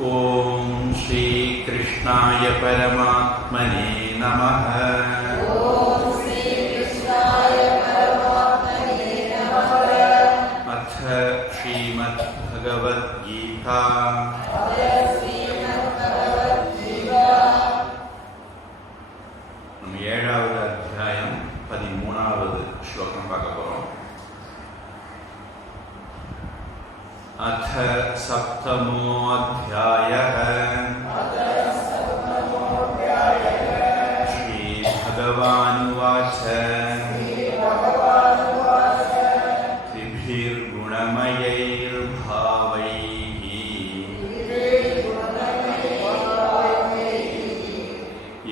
ओम श्री कृष्णाय परमात्मने नमः। ओम श्री कृष्णाय परमात्मने नमः। अथ श्रीमद् भगवद गीता நம்ம 7வது அத்தியாயம் 13வது ஸ்லோகம் பார்க்க போறோம். अथ सप्तमोऽध्यायः श्रीभगवानुवाच त्रिभिर्गुणमयैर्भावैः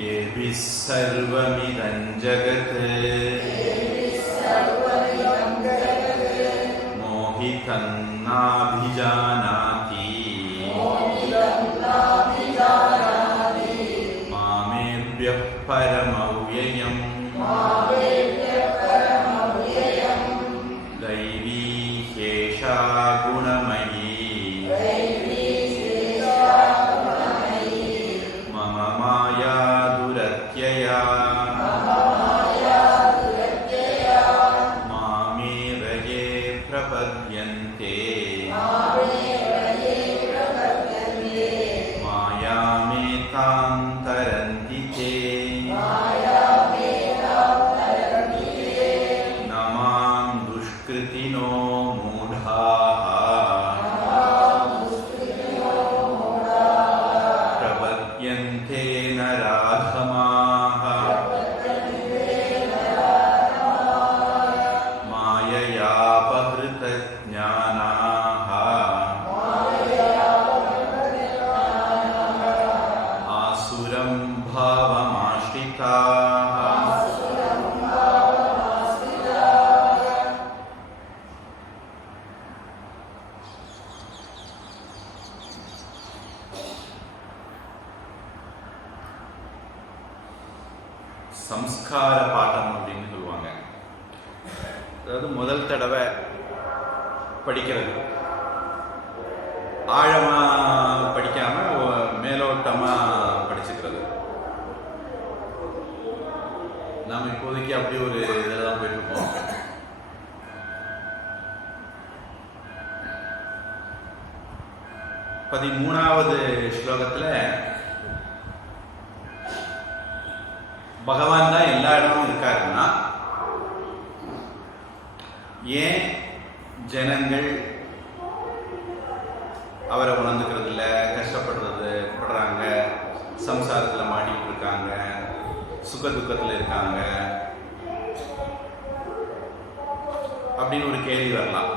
येभिः सर्वमिदं जगत् मोहितं नाभिजानाति मामेभ्यः परमव्ययम् दैवी ह्येषा गुणमयी मम माया दुरत्यया मामेव ये प्रपद्यन्ते मायामेतां तरन्ति ते न मां दुष्कृतिनो मूढाः प्रपद्यन्ते नराधमाः माययापहृतज्ञानाः आसुरं भावमाश्रिताः சம்ஸ்கார பாடம் அப்படின்னு சொல்லுவாங்க. அதாவது முதல் தடவை படிக்கிறது, ஆழமா படிக்காம மேலோட்டமா படிச்சுக்கிறது. நாம் இப்போதைக்கு அப்படி ஒரு இதில் தான் போயிட்டு இருக்கோம். பதிமூணாவது ஸ்லோகத்துல பகவான் தான் எல்லா இடமும் இருக்காருன்னா ஏன் ஜனங்கள் அவரை உணர்ந்துக்கிறது இல்லை, படுறாங்க, சம்சாரத்தில் மாட்டிட்டு இருக்காங்க, சுக துக்கத்தில் இருக்காங்க அப்படின்னு ஒரு கேள்வி வரலாம்.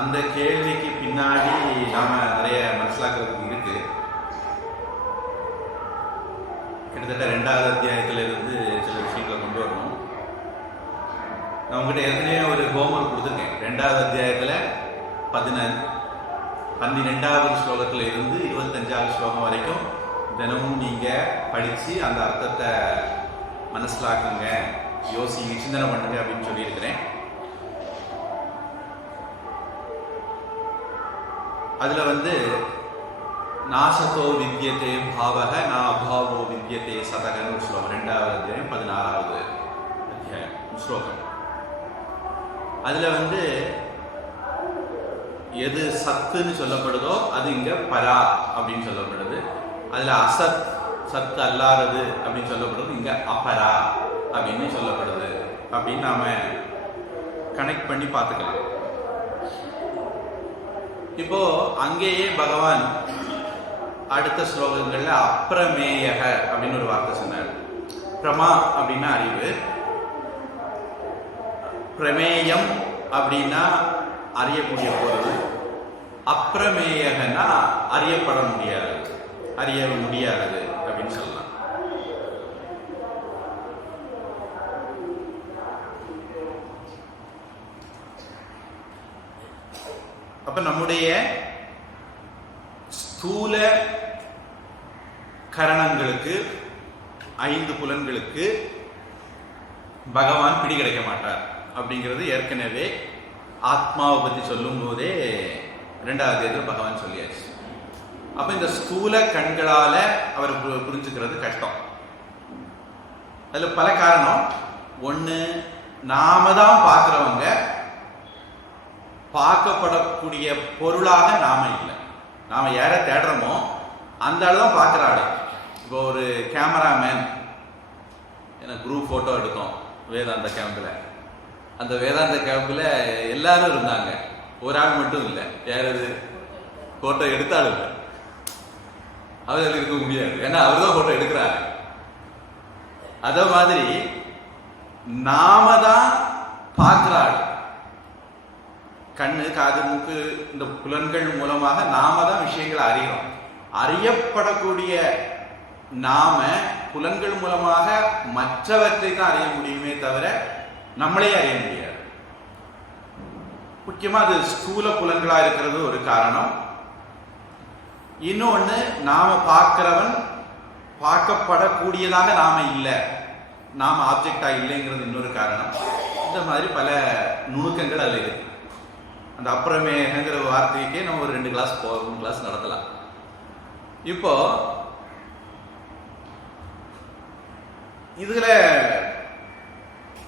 அந்த கேள்விக்கு பின்னாடி நாம நிறைய மனசிலாக்கிறதுக்கு இருக்கு. கிட்டத்தட்ட 2வது அத்தியாயத்திலிருந்து சில விஷயங்களை கொண்டு வரணும். நான் உங்ககிட்ட ஏற்கனவே ஒரு ஹோம்ஒர்க் கொடுத்துருக்கேன். 2வது அத்தியாயத்தில் 12வது ஸ்லோகத்தில் இருந்து 25வது ஸ்லோகம் வரைக்கும் தினமும் நீங்கள் படித்து அந்த அர்த்தத்தை மனசிலாக்குங்க, யோசிங்க, சிந்தனை பண்ணுங்க அப்படின்னு சொல்லியிருக்கிறேன். அதில் நாசத்தோ வித்யத்தே பாவக நா அபாவோ வித்யத்தே சதகன்னு ஒரு ஸ்லோகம். 2வது அத்தியாயம் 16வது அத்தியாயம் ஸ்லோகம். அதில் எது சத்துன்னு சொல்லப்படுதோ அது இங்க பரா அப்படின்னு சொல்லப்படுது. அதில் அசத், சத்து அல்லாதது அப்படின்னு சொல்லப்படுறது இங்க அபரா அப்படின்னு சொல்லப்படுது. அப்படின்னு நாம கனெக்ட் பண்ணி பார்த்துக்கலாம். இப்போ அங்கேயே பகவான் அடுத்த ஸ்லோகங்கள்ல அப்பிரமேயக அப்படின்னு ஒரு வார்த்தை சொன்னார். பிரமா அப்படின்னா அறிவு, பிரமேயம் அப்படின்னா அறியக்கூடிய பொருள், அப்பிரமேயகன்னா அறியப்பட முடியாது, அறிய முடியாதது அப்படின்னு சொல்லலாம். அப்ப நம்முடைய ஸ்தூல கரணங்களுக்கு, 5 புலன்களுக்கு பகவான் பிடி கிடைக்க மாட்டார் அப்படிங்கிறது ஏற்கனவே ஆத்மாவை பற்றி சொல்லும் போதே 2வது அத்தியாயத்தில் பகவான் சொல்லியாச்சு. அப்ப இந்த ஸ்தூல கண்களால அவரை புரிஞ்சுக்கிறது கஷ்டம். அதுல பல காரணம். ஒண்ணு, நாம தான் பார்க்கிறவங்க, பார்க்கப்படக்கூடிய பொருளாக நாம இல்லை. நாம யாரை தேடுறோமோ அந்த ஆள் தான் பார்க்குற ஆள். இப்போ ஒரு கேமராமேன் குரூப் ஃபோட்டோ எடுத்தோம் வேதாந்த கேம்பில். அந்த வேதாந்த கேம்பில் எல்லாரும் இருந்தாங்க, ஒரு ஆள் மட்டும் இல்லை. யாராவது ஃபோட்டோ எடுத்தாலும் இல்லை, அவர் இருக்க முடியாது, ஏன்னா அவர் தான் ஃபோட்டோ எடுக்கிறாரு. அத மாதிரி நாம தான் பார்க்கிற ஆள். கண்ணு, காது, மூக்கு, இந்த புலன்கள் மூலமாக நாம தான் விஷயங்களை அறிகிறோம். அறியப்படக்கூடிய நாம புலன்கள் மூலமாக மற்றவற்றை தான் அறிய முடியுமே தவிர நம்மளே அறிய முடியாது. முக்கியமா அது ஸ்தூல புலன்களா இருக்கிறது ஒரு காரணம். இன்னொன்னு, நாம பார்க்கிறவன் பார்க்கப்படக்கூடியதாக நாம இல்லை, நாம ஆப்ஜெக்டா இல்லைங்கிறது இன்னொரு காரணம். இந்த மாதிரி பல நுணுக்கங்கள் அதில் இருக்கு. அந்த அப்புறமேங்கிற வார்த்தைக்கே நம்ம ஒரு 2 கிளாஸ் 3 கிளாஸ் நடத்தலாம். இப்போ இதுல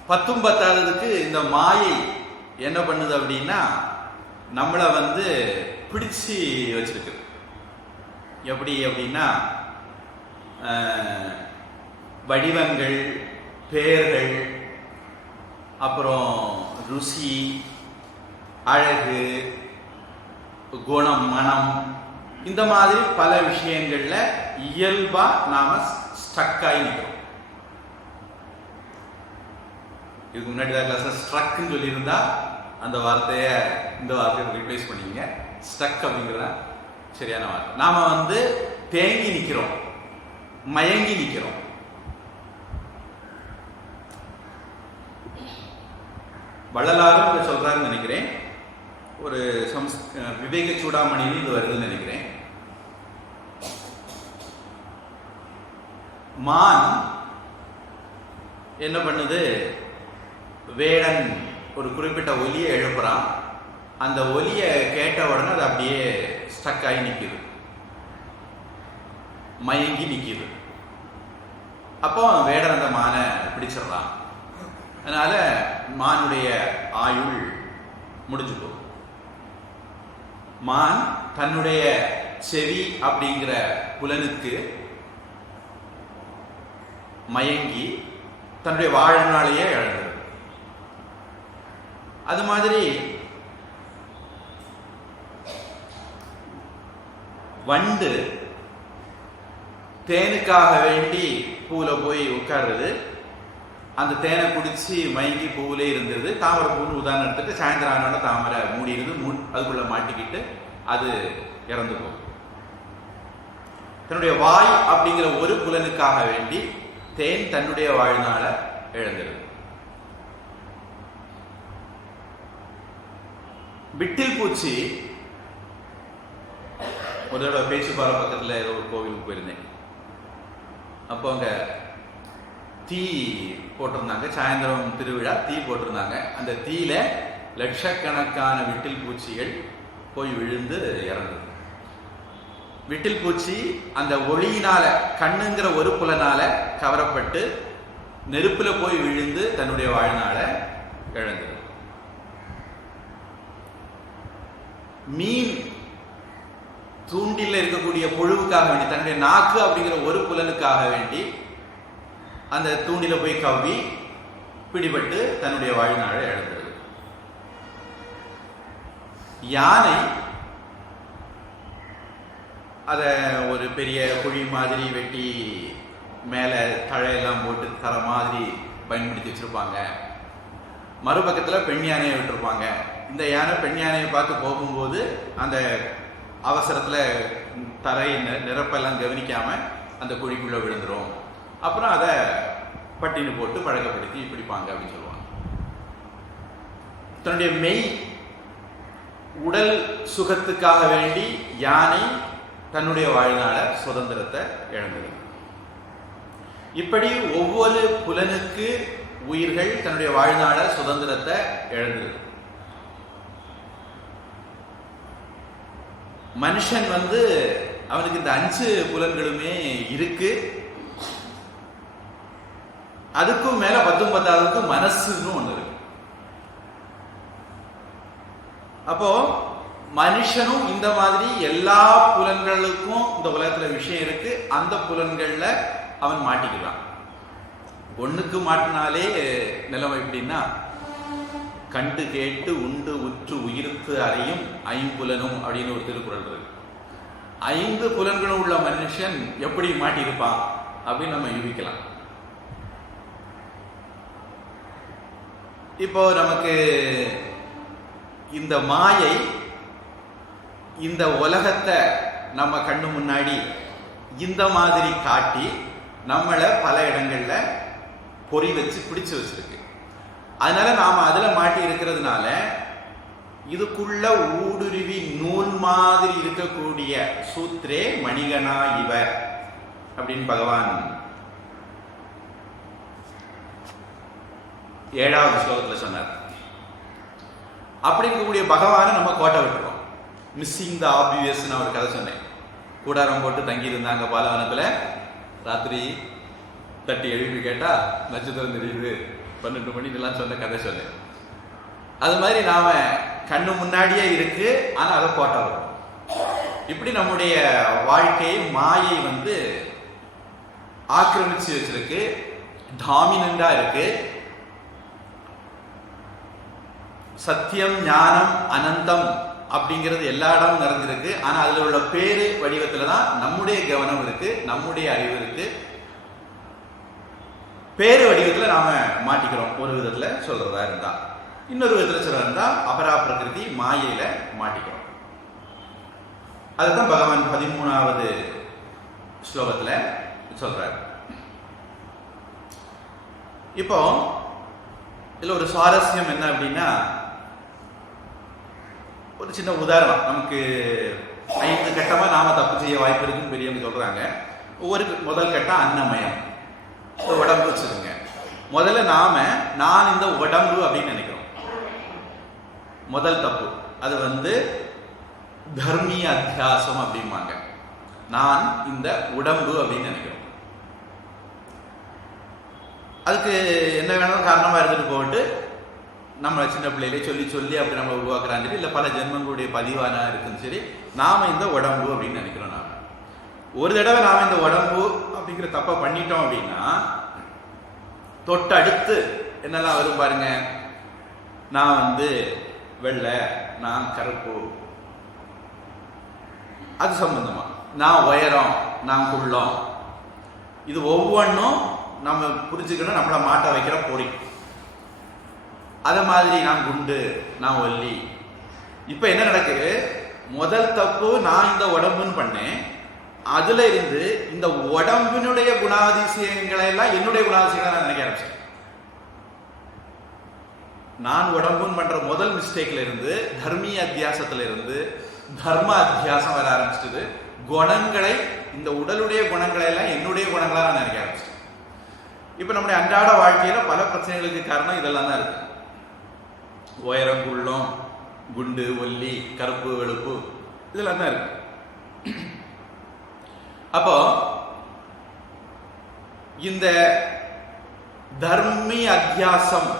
10ம் 10ஆவதுக்கு இந்த மாயை என்ன பண்ணுது அப்படின்னா, நம்மளை பிடிச்சு வச்சிருக்கு. எப்படி அப்படின்னா, வடிவங்கள், பெயர்கள், அப்புறம் ருசி, அழகு, குணம், மனம், இந்த மாதிரி பல விஷயங்கள்ல இயல்பா நாம ஸ்ட்ரக்காகி நிற்கிறோம். இதுக்கு முன்னாடி கிளாஸ் ஸ்ட்ரக்னு சொல்லியிருந்தா அந்த வார்த்தையை இந்த வார்த்தையை ரீப்ளேஸ் பண்ணிங்க. ஸ்ட்ரக் அப்படிங்கிறத சரியான வார்த்தை. நாம தேங்கி நிற்கிறோம், மயங்கி நிற்கிறோம். வள்ளலாரும் இதை சொல்றாருன்னு நினைக்கிறேன். ஒரு விவேக சூடாமணின்னு இது வருதுன்னு நினைக்கிறேன். மான் என்ன பண்ணுது, வேடன் ஒரு குறிப்பிட்ட ஒலியை எழுப்புறான். அந்த ஒலியை கேட்ட உடனே அது அப்படியே ஸ்டக் ஆகி நிற்கிது, மயங்கி நிற்கிது. அப்போ வேடன் அந்த மானை பிடிச்சிடறான். அதனால மானுடைய ஆயுள் முடிஞ்சு போகும். மான் தன்னுடைய செவி அப்படிங்கிற புலனுக்கு மயங்கி தன்னுடைய வாழ்நாளையே இழந்தது. அது மாதிரி வண்டு தேனுக்காக வேண்டி பூல போய் உட்கார்றது, அந்த தேனை குடிச்சு மயங்கி பூவிலே இருந்தது. தாமரை பூன்னு உதாரணம் எடுத்துட்டு சாயந்தரம் ஆனோட தாமரை மூடி இருந்து அதுக்குள்ள மாட்டிக்கிட்டு அது இறந்து போகும். தன்னுடைய வாய் அப்படிங்கிற ஒரு புலனுக்காக வேண்டி தேன் தன்னுடைய வாழ்நாள இழந்துருது. விட்டில் பூச்சி ஒரு தடவை பேச்சுப்பாறை பக்கத்தில் ஏதோ ஒரு கோவிலுக்கு போயிருந்தேன். அப்போ அங்கே தீ போட்டிருந்தாங்க, சாயந்தரம் திருவிழா, தீ போட்டிருந்தாங்க. அந்த தீயில லட்சக்கணக்கான விட்டில் பூச்சிகள் போய் விழுந்து இறந்தது. விட்டில் பூச்சி அந்த ஒளியினால, கண்ணுங்கிற ஒரு புலனால கவரப்பட்டு நெருப்புல போய் விழுந்து தன்னுடைய வாழ்நாள இழந்தது. மீன் தூண்டில இருக்கக்கூடிய புழுவுக்காக வேண்டி, தன்னுடைய நாக்கு அப்படிங்கிற ஒரு புலனுக்காக வேண்டி அந்த தூண்டில போய் கவ்வி பிடிபட்டு தன்னுடைய வாழ்நாளை இழந்தது. யானை அத ஒரு பெரிய குழி மாதிரி வெட்டி மேல தழையெல்லாம் போட்டு தர மாதிரி பயன்படுத்தி வச்சிருப்பாங்க. மறுபக்கத்துல பெண் யானையை விட்டுருப்பாங்க. இந்த யானை பெண் யானையை பார்த்து போகும்போது அந்த அவசரத்துல தரை நிரப்பெல்லாம் கவனிக்காம அந்த குழிக்குள்ள விழுந்துரும். அப்புறம் அதை பட்டினு போட்டு பழக்கப்படுத்தி பிடிப்பாங்க அப்படின்னு சொல்லுவாங்க. தன்னுடைய மெய் உடல் சுகத்துக்காக வேண்டி யானை தன்னுடைய வாழ்நாள சுதந்திரத்தை இழந்தது. இப்படி ஒவ்வொரு புலனுக்கு உயிர்கள் தன்னுடைய வாழ்நாள சுதந்திரத்தை இழந்தது. மனுஷன் வந்து அவனுக்கு இந்த 5 புலன்களுமே இருக்கு. அதுக்கும் மேல 19வது மனசுன்னு ஒண்ணு இருக்கு. அப்போ மனுஷனும் இந்த மாதிரி எல்லா புலன்களுக்கும் இந்த உலகத்துல விஷயம் இருக்கு. அந்த புலன்கள்ல அவன் மாட்டிக்கிறான். ஒண்ணுக்கு மாட்டினாலே நிலைமை எப்படின்னா, கண்டு கேட்டு உண்டு உற்று உயிர்த்து அறியும் 5 புலனும் அப்படின்னு ஒரு திருக்குறள் இருக்கு. 5 புலன்களும் உள்ள மனுஷன் எப்படி மாட்டியிருப்பான் அப்படின்னு நம்ம யூகிக்கலாம். இப்போ நமக்கு இந்த மாயை இந்த உலகத்தை நம்ம கண்ணு முன்னாடி இந்த மாதிரி காட்டி நம்மளை பல இடங்கள்ல பொறி வச்சு பிடிச்சு வச்சிருக்கு. அதனால நாம அதுல மாட்டி இருக்கிறதுனால இதுக்குள்ள ஊடுருவி நூல் மாதிரி இருக்கக்கூடிய சூத்ரே மணிகனா இவ அப்படின்னு பகவான் 7வது ஸ்லோகத்துல சொன்னார். அப்படி இருக்கக்கூடிய பகவானை நம்ம கோட்டை விட்டுருக்கோம். மிஸ்ஸிங் த ஆப்வியஸ் ஒரு கதை சொன்னேன். கூடாரம் போட்டு தங்கி இருந்தாங்க பாலவனத்துல. ராத்திரி தட்டி எழுப்பி கேட்டா நட்சத்திரம் தெரியுது 12 மணிக்கெல்லாம் சொன்ன கதை சொன்னேன். அது மாதிரி நாம கண்ணு முன்னாடியே இருக்கு, ஆனா அதை கோட்டை விடுறோம். இப்படி நம்முடைய வாழ்க்கை மாயை வந்து ஆக்கிரமிச்சு வச்சிருக்கு, டாமினண்டா இருக்கு. சத்தியம் ஞானம் அனந்தம் அப்படிங்கிறது எல்லா இடமும் நிறைஞ்சிருக்கு. ஆனா அதுல உள்ள பேரு வடிவத்துல தான் நம்முடைய கவனம் இருக்கு, நம்முடைய அறிவு இருக்கு. பேரு வடிவத்துல நாம மாட்டிக்கிறோம். ஒரு விதத்துல சொல்றதா இருந்தா, இன்னொரு விதத்துல சொல்றதா இருந்தா அபரா பிரகிருதி மாயையில மாட்டிக்கிறோம். அதுதான் பகவான் 13வது ஸ்லோகத்துல சொல்றாரு. இப்போ இதுல ஒரு சுவாரஸ்யம் என்ன அப்படின்னா, ஒரு சின்ன உதாரணம். நமக்கு 5 கட்டமா நாம தப்பு செய்ய வாய்ப்பு இருக்குன்னு பெரியவங்க சொல்றாங்க. முதல் கட்டம் அன்னமயம், உடம்பு வச்சுருங்க. முதல்ல நான் இந்த உடம்பு அப்படின்னு நினைக்கிறோம். முதல் தப்பு. அது வந்து தர்மீய அத்தியாசம் அப்படிம்பாங்க. நான் இந்த உடம்பு அப்படின்னு நினைக்கிறோம். அதுக்கு என்ன வேணாலும் காரணமா இருந்துட்டு போட்டு நம்ம சின்ன பிள்ளையிலே சொல்லி சொல்லி அப்படி நம்ம உருவாக்குறாங்க சரி, இல்லை பல ஜென்மங்களுடைய பதிவானா இருக்குன்னு சரி, நாம இந்த உடம்பு அப்படின்னு நினைக்கிறோம். நாம ஒரு தடவை நாம இந்த உடம்பு அப்படிங்கிற தப்பை பண்ணிட்டோம் அப்படின்னா தொட்டடுத்து என்னெல்லாம் வரும் பாருங்க. நான் வந்து வெள்ளை, நான் கருப்பு, அது சம்பந்தமா நான் உயரம், நான் குள்ளம், இது ஒவ்வொன்றும் நம்ம புரிஞ்சுக்கணும். நம்மளை மாட்ட வைக்கிற பொறி. அத மாதிரி நான் குண்டு, நான் ஒல்லி. இப்ப என்ன நடக்குது? முதல் தப்பு நான் இந்த உடம்புன்னு பண்ணேன். அதுல இருந்து இந்த உடம்பினுடைய குணாதிசயங்களை எல்லாம் என்னுடைய குணாதிசயங்களை நான் நினைக்க ஆரம்பிச்சேன். நான் உடம்புன்னு பண்ற முதல் மிஸ்டேக்ல இருந்து, தர்மீய அத்தியாசத்துல இருந்து தர்ம அத்தியாசம் வர ஆரம்பிச்சது. குணங்களை, இந்த உடலுடைய குணங்களை எல்லாம் என்னுடைய குணங்களா நான் நினைக்க ஆரம்பிச்சேன். இப்ப நம்முடைய அன்றாட வாழ்க்கையில பல பிரச்சனைகளுக்கு காரணம் இதெல்லாம் தான் இருக்கு. உயரம், குள்ளம், குண்டு, ஒல்லி, கருப்பு, வெளுப்பு, இதெல்லாம் தான் இருக்கு. அப்போ இந்த தர்மீய அத்தியாசம்,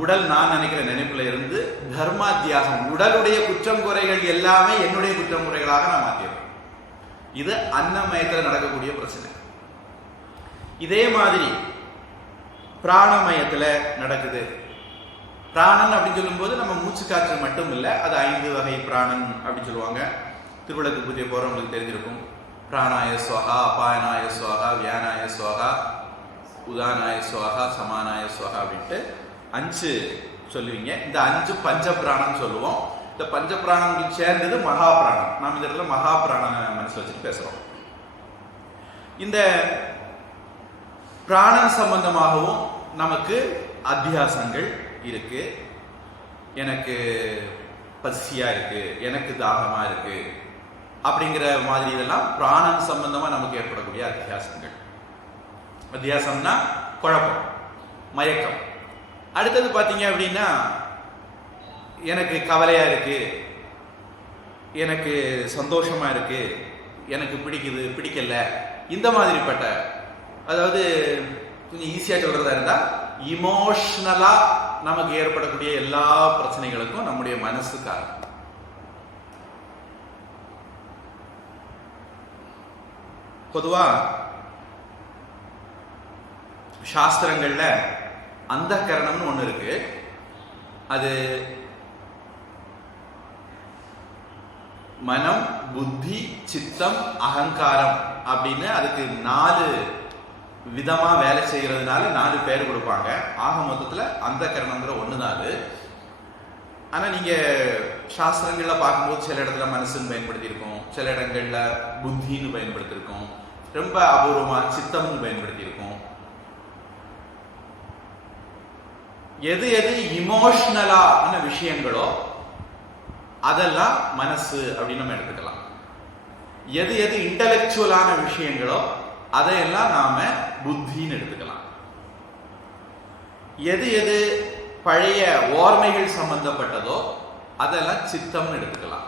உடல் நான் நினைக்கிற நினைப்புல இருந்து தர்மாத்தியாசம், உடலுடைய குற்றம் குறைகள் எல்லாமே என்னுடைய குற்றம் குறைகளாக நான் மாத்திடுறேன். இது அன்னமயத்தில் நடக்கக்கூடிய பிரச்சனை. இதே மாதிரி பிராணமயத்துல நடக்குது. பிராணன் அப்படின்னு சொல்லும்போது நம்ம மூச்சு காற்று மட்டும் இல்லை, அது 5 வகை பிராணன் அப்படின்னு சொல்லுவாங்க. திருவிளக்கு பூஜை போறவங்களுக்கு தெரிஞ்சிருக்கும். பிராணாய ஸ்வஹா, அபாயனாய ஸ்வஹா, வியானாய ஸ்வஹா, உதானாய ஸ்வஹா, சமானாய ஸ்வஹா அப்படின்ட்டு 5 சொல்லுவீங்க. இந்த 5 பஞ்ச பிராணம் சொல்லுவோம். இந்த பஞ்ச பிராணங்கள் சேர்ந்தது மகா பிராணம். நாம் இந்த இடத்துல மகா பிராணனை மனசுல வச்சுட்டு பேசுறோம். இந்த பிராணம் சம்பந்தமாகவும் நமக்கு அத்தியாசங்கள் இருக்கு. எனக்கு பசியா இருக்கு, எனக்கு தாகமா இருக்கு அப்படிங்கிற மாதிரி இதெல்லாம் பிராணம் சம்பந்தமா நமக்கு ஏற்படக்கூடிய அத்தியாசங்கள். அத்தியாசம்னா குழப்பம், மயக்கம். அடுத்தது பாத்தீங்க அப்படின்னா, எனக்கு கவலையா இருக்கு, எனக்கு சந்தோஷமா இருக்கு, எனக்கு பிடிக்குது, பிடிக்கல, இந்த மாதிரிப்பட்ட, அதாவது கொஞ்சம் ஈஸியா சொல்றதா இருந்தா இமோஷனலா நமக்கு ஏற்படக்கூடிய எல்லா பிரச்சனைகளுக்கும் நம்முடைய மனசு காரணம். பொதுவா சாஸ்திரங்கள்ல அந்த கரணம்னு ஒண்ணு இருக்கு. அது மனம், புத்தி, சித்தம், அகங்காரம் அப்படின்னு அதுக்கு 4 விதமா வேலை செய்யறதுனால 4 பேர் கொடுப்பாங்க. ஆக மொத்தத்துல அந்த கரணம்ங்கிற ஒண்ணுதான் அது. ஆனா நீங்க சாஸ்திரங்கள்ல பார்க்கும்போது சில இடத்துல மனசுன்னு பயன்படுத்தியிருக்கோம், சில இடங்கள்ல புத்தின்னு பயன்படுத்தியிருக்கோம், ரொம்ப அபூர்வமா சித்தம்னு பயன்படுத்தியிருக்கோம். எது எது இமோஷனலான விஷயங்களோ அதெல்லாம் மனசு அப்படின்னு நம்ம எடுத்துக்கலாம். எது எது இன்டலெக்சுவலான விஷயங்களோ அதையெல்லாம் நாம புத்தின்னு எடுத்துக்கலாம். எது எது பழைய ஓர்மைகள் சம்பந்தப்பட்டதோ அதெல்லாம் சித்தம்னு எடுத்துக்கலாம்.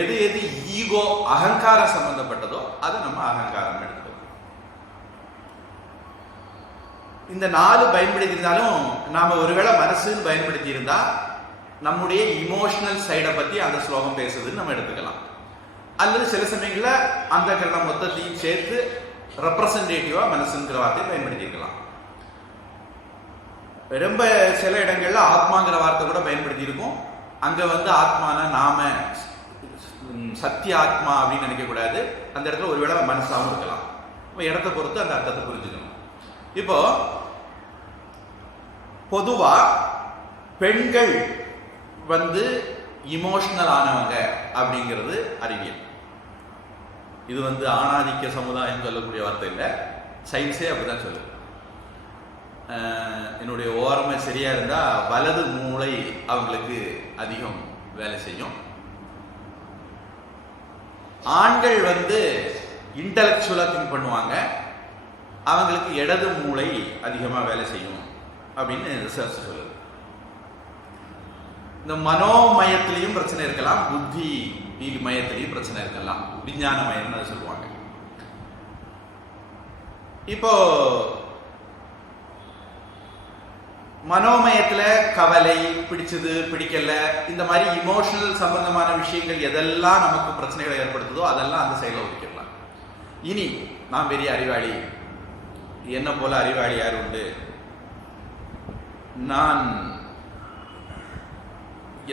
எது எது ஈகோ, அகங்காரம் சம்பந்தப்பட்டதோ அதை நம்ம அகங்காரம் எடுத்துக்கலாம். இந்த 4 பயன்படுத்தி இருந்தாலும் நாம ஒருவேளை மனசுன்னு பயன்படுத்தி இருந்தா நம்முடைய இமோஷனல் சைடை பத்தி அந்த ஸ்லோகம் பேசுதுன்னு நம்ம எடுத்துக்கலாம். அல்லது சில சமயங்கள்ல அந்த கரணம் மொத்தத்தையும் சேர்த்து ரெப்ரசன்டேட்டிவா மனசுங்கிற வார்த்தையை பயன்படுத்தியிருக்கலாம். ரொம்ப சில இடங்கள்ல ஆத்மாங்கிற வார்த்தை கூட பயன்படுத்தி இருக்கும். அங்க ஆத்மான நாம சத்திய ஆத்மா அப்படின்னு நினைக்க கூடாது. அந்த இடத்துல ஒருவேளை மனசாவும் இருக்கலாம். இடத்தை பொறுத்து அந்த அர்த்தத்தை புரிஞ்சுக்கணும். இப்போ பொதுவா பெண்கள் இமோஷனல் ஆனவங்க அப்படிங்கிறது அறிவியல். இது ஆணாதிக்க சமுதாயம் சொல்லக்கூடிய வார்த்தை இல்லை, சயின்ஸே அப்படிதான் சொல்லுது. என்னுடைய ஓரமை சரியா இருந்தா வலது மூளை அவங்களுக்கு அதிகம் வேலை செய்யும். ஆண்கள் இன்டலெக்சுவலா திங்க் பண்ணுவாங்க, அவங்களுக்கு இடது மூளை அதிகமா வேலை செய்யும் அப்படின்னு ரிசர்ச் சொல்லுது. இந்த மனோமயத்திலையும் பிரச்சனை இருக்கலாம், புத்தி மயத்திலையும் பிரச்சனை இருக்கலாம், விஞ்ஞான மயம்னு சொல்லுவாங்க. இப்போ மனோமயத்துல கவலை, பிடிச்சது, பிடிக்கல, இந்த மாதிரி இமோஷனல் சம்பந்தமான விஷயங்கள் எதெல்லாம் நமக்கு பிரச்சனைகளை ஏற்படுத்துதோ அதெல்லாம் அந்த சைடில் ஒதுக்கிடலாம். இனி நான் பெரிய அறிவாளி, என்ன போல அறிவாளி யார் உண்டு, நான்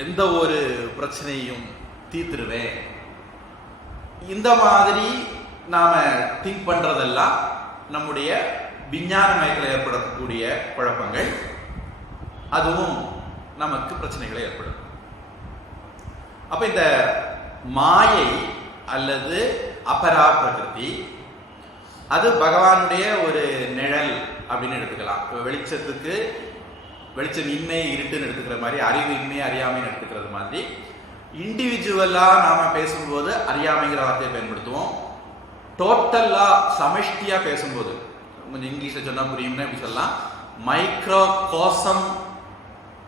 எந்த ஒரு பிரச்சனையும் தீர்த்துருவேன், இந்த மாதிரி நாம திங்க் பண்றதெல்லாம் நம்முடைய விஞ்ஞான மயத்தில் ஏற்படக்கூடிய குழப்பங்கள். அதுவும் நமக்கு பிரச்சனைகளை ஏற்படும். அப்ப இந்த மாயை அல்லது அபரா பிரகிருதி அது பகவானுடைய ஒரு நிழல் அப்படின்னு எடுத்துக்கலாம். வெளிச்சத்துக்கு வெளிச்சம் இன்மை இருட்டுன்னு எடுத்துக்கிற மாதிரி, அறிவு இன்மை அறியாமைன்னு எடுத்துக்கிறது மாதிரி, இண்டிவிஜுவலா நாம பேசும்போது அறியாமைங்கிற வார்த்தையை பயன்படுத்துவோம். டோட்டலா சமஷ்டியா பேசும்போது, கொஞ்சம் இங்கிலீஷ்ல சொன்னா புரியும்னா இப்படி சொல்லலாம், மைக்ரோ கோசம்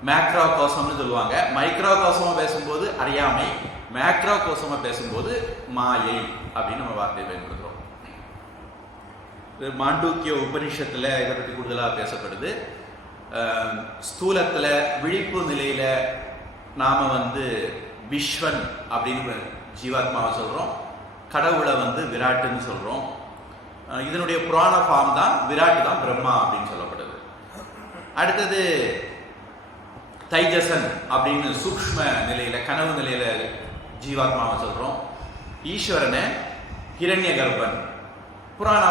மேக்ரோ கோசம்னு சொல்லுவாங்க. மைக்ரோ கோசமா பேசும்போது அறியாமை, மேக்ரோ கோசமா பேசும்போது மாயை அப்படின்னு நம்ம வார்த்தையை பயன்படுத்துறோம். மாண்டூக்கிய உபனிஷத்துல இதை பற்றி கூடுதலாக பேசப்படுது. ஸ்தூலத்துல விழிப்பு நிலையில நாம விஸ்வன் அப்படின்னு ஜீவாத்மாவை சொல்றோம், கடவுளை விராட்டுன்னு சொல்றோம். இதனுடைய புராண ஃபார்ம் தான் விராட்டு தான் பிரம்மா அப்படின்னு சொல்லப்படுது. அடுத்தது தைஜசன் அப்படின்னு சூக்ஷ்ம நிலையில கனவு நிலையில ஜீவாத்மாவை சொல்றோம். ஈஸ்வரனை ஹிரண்ய கர்ப்பன், புராண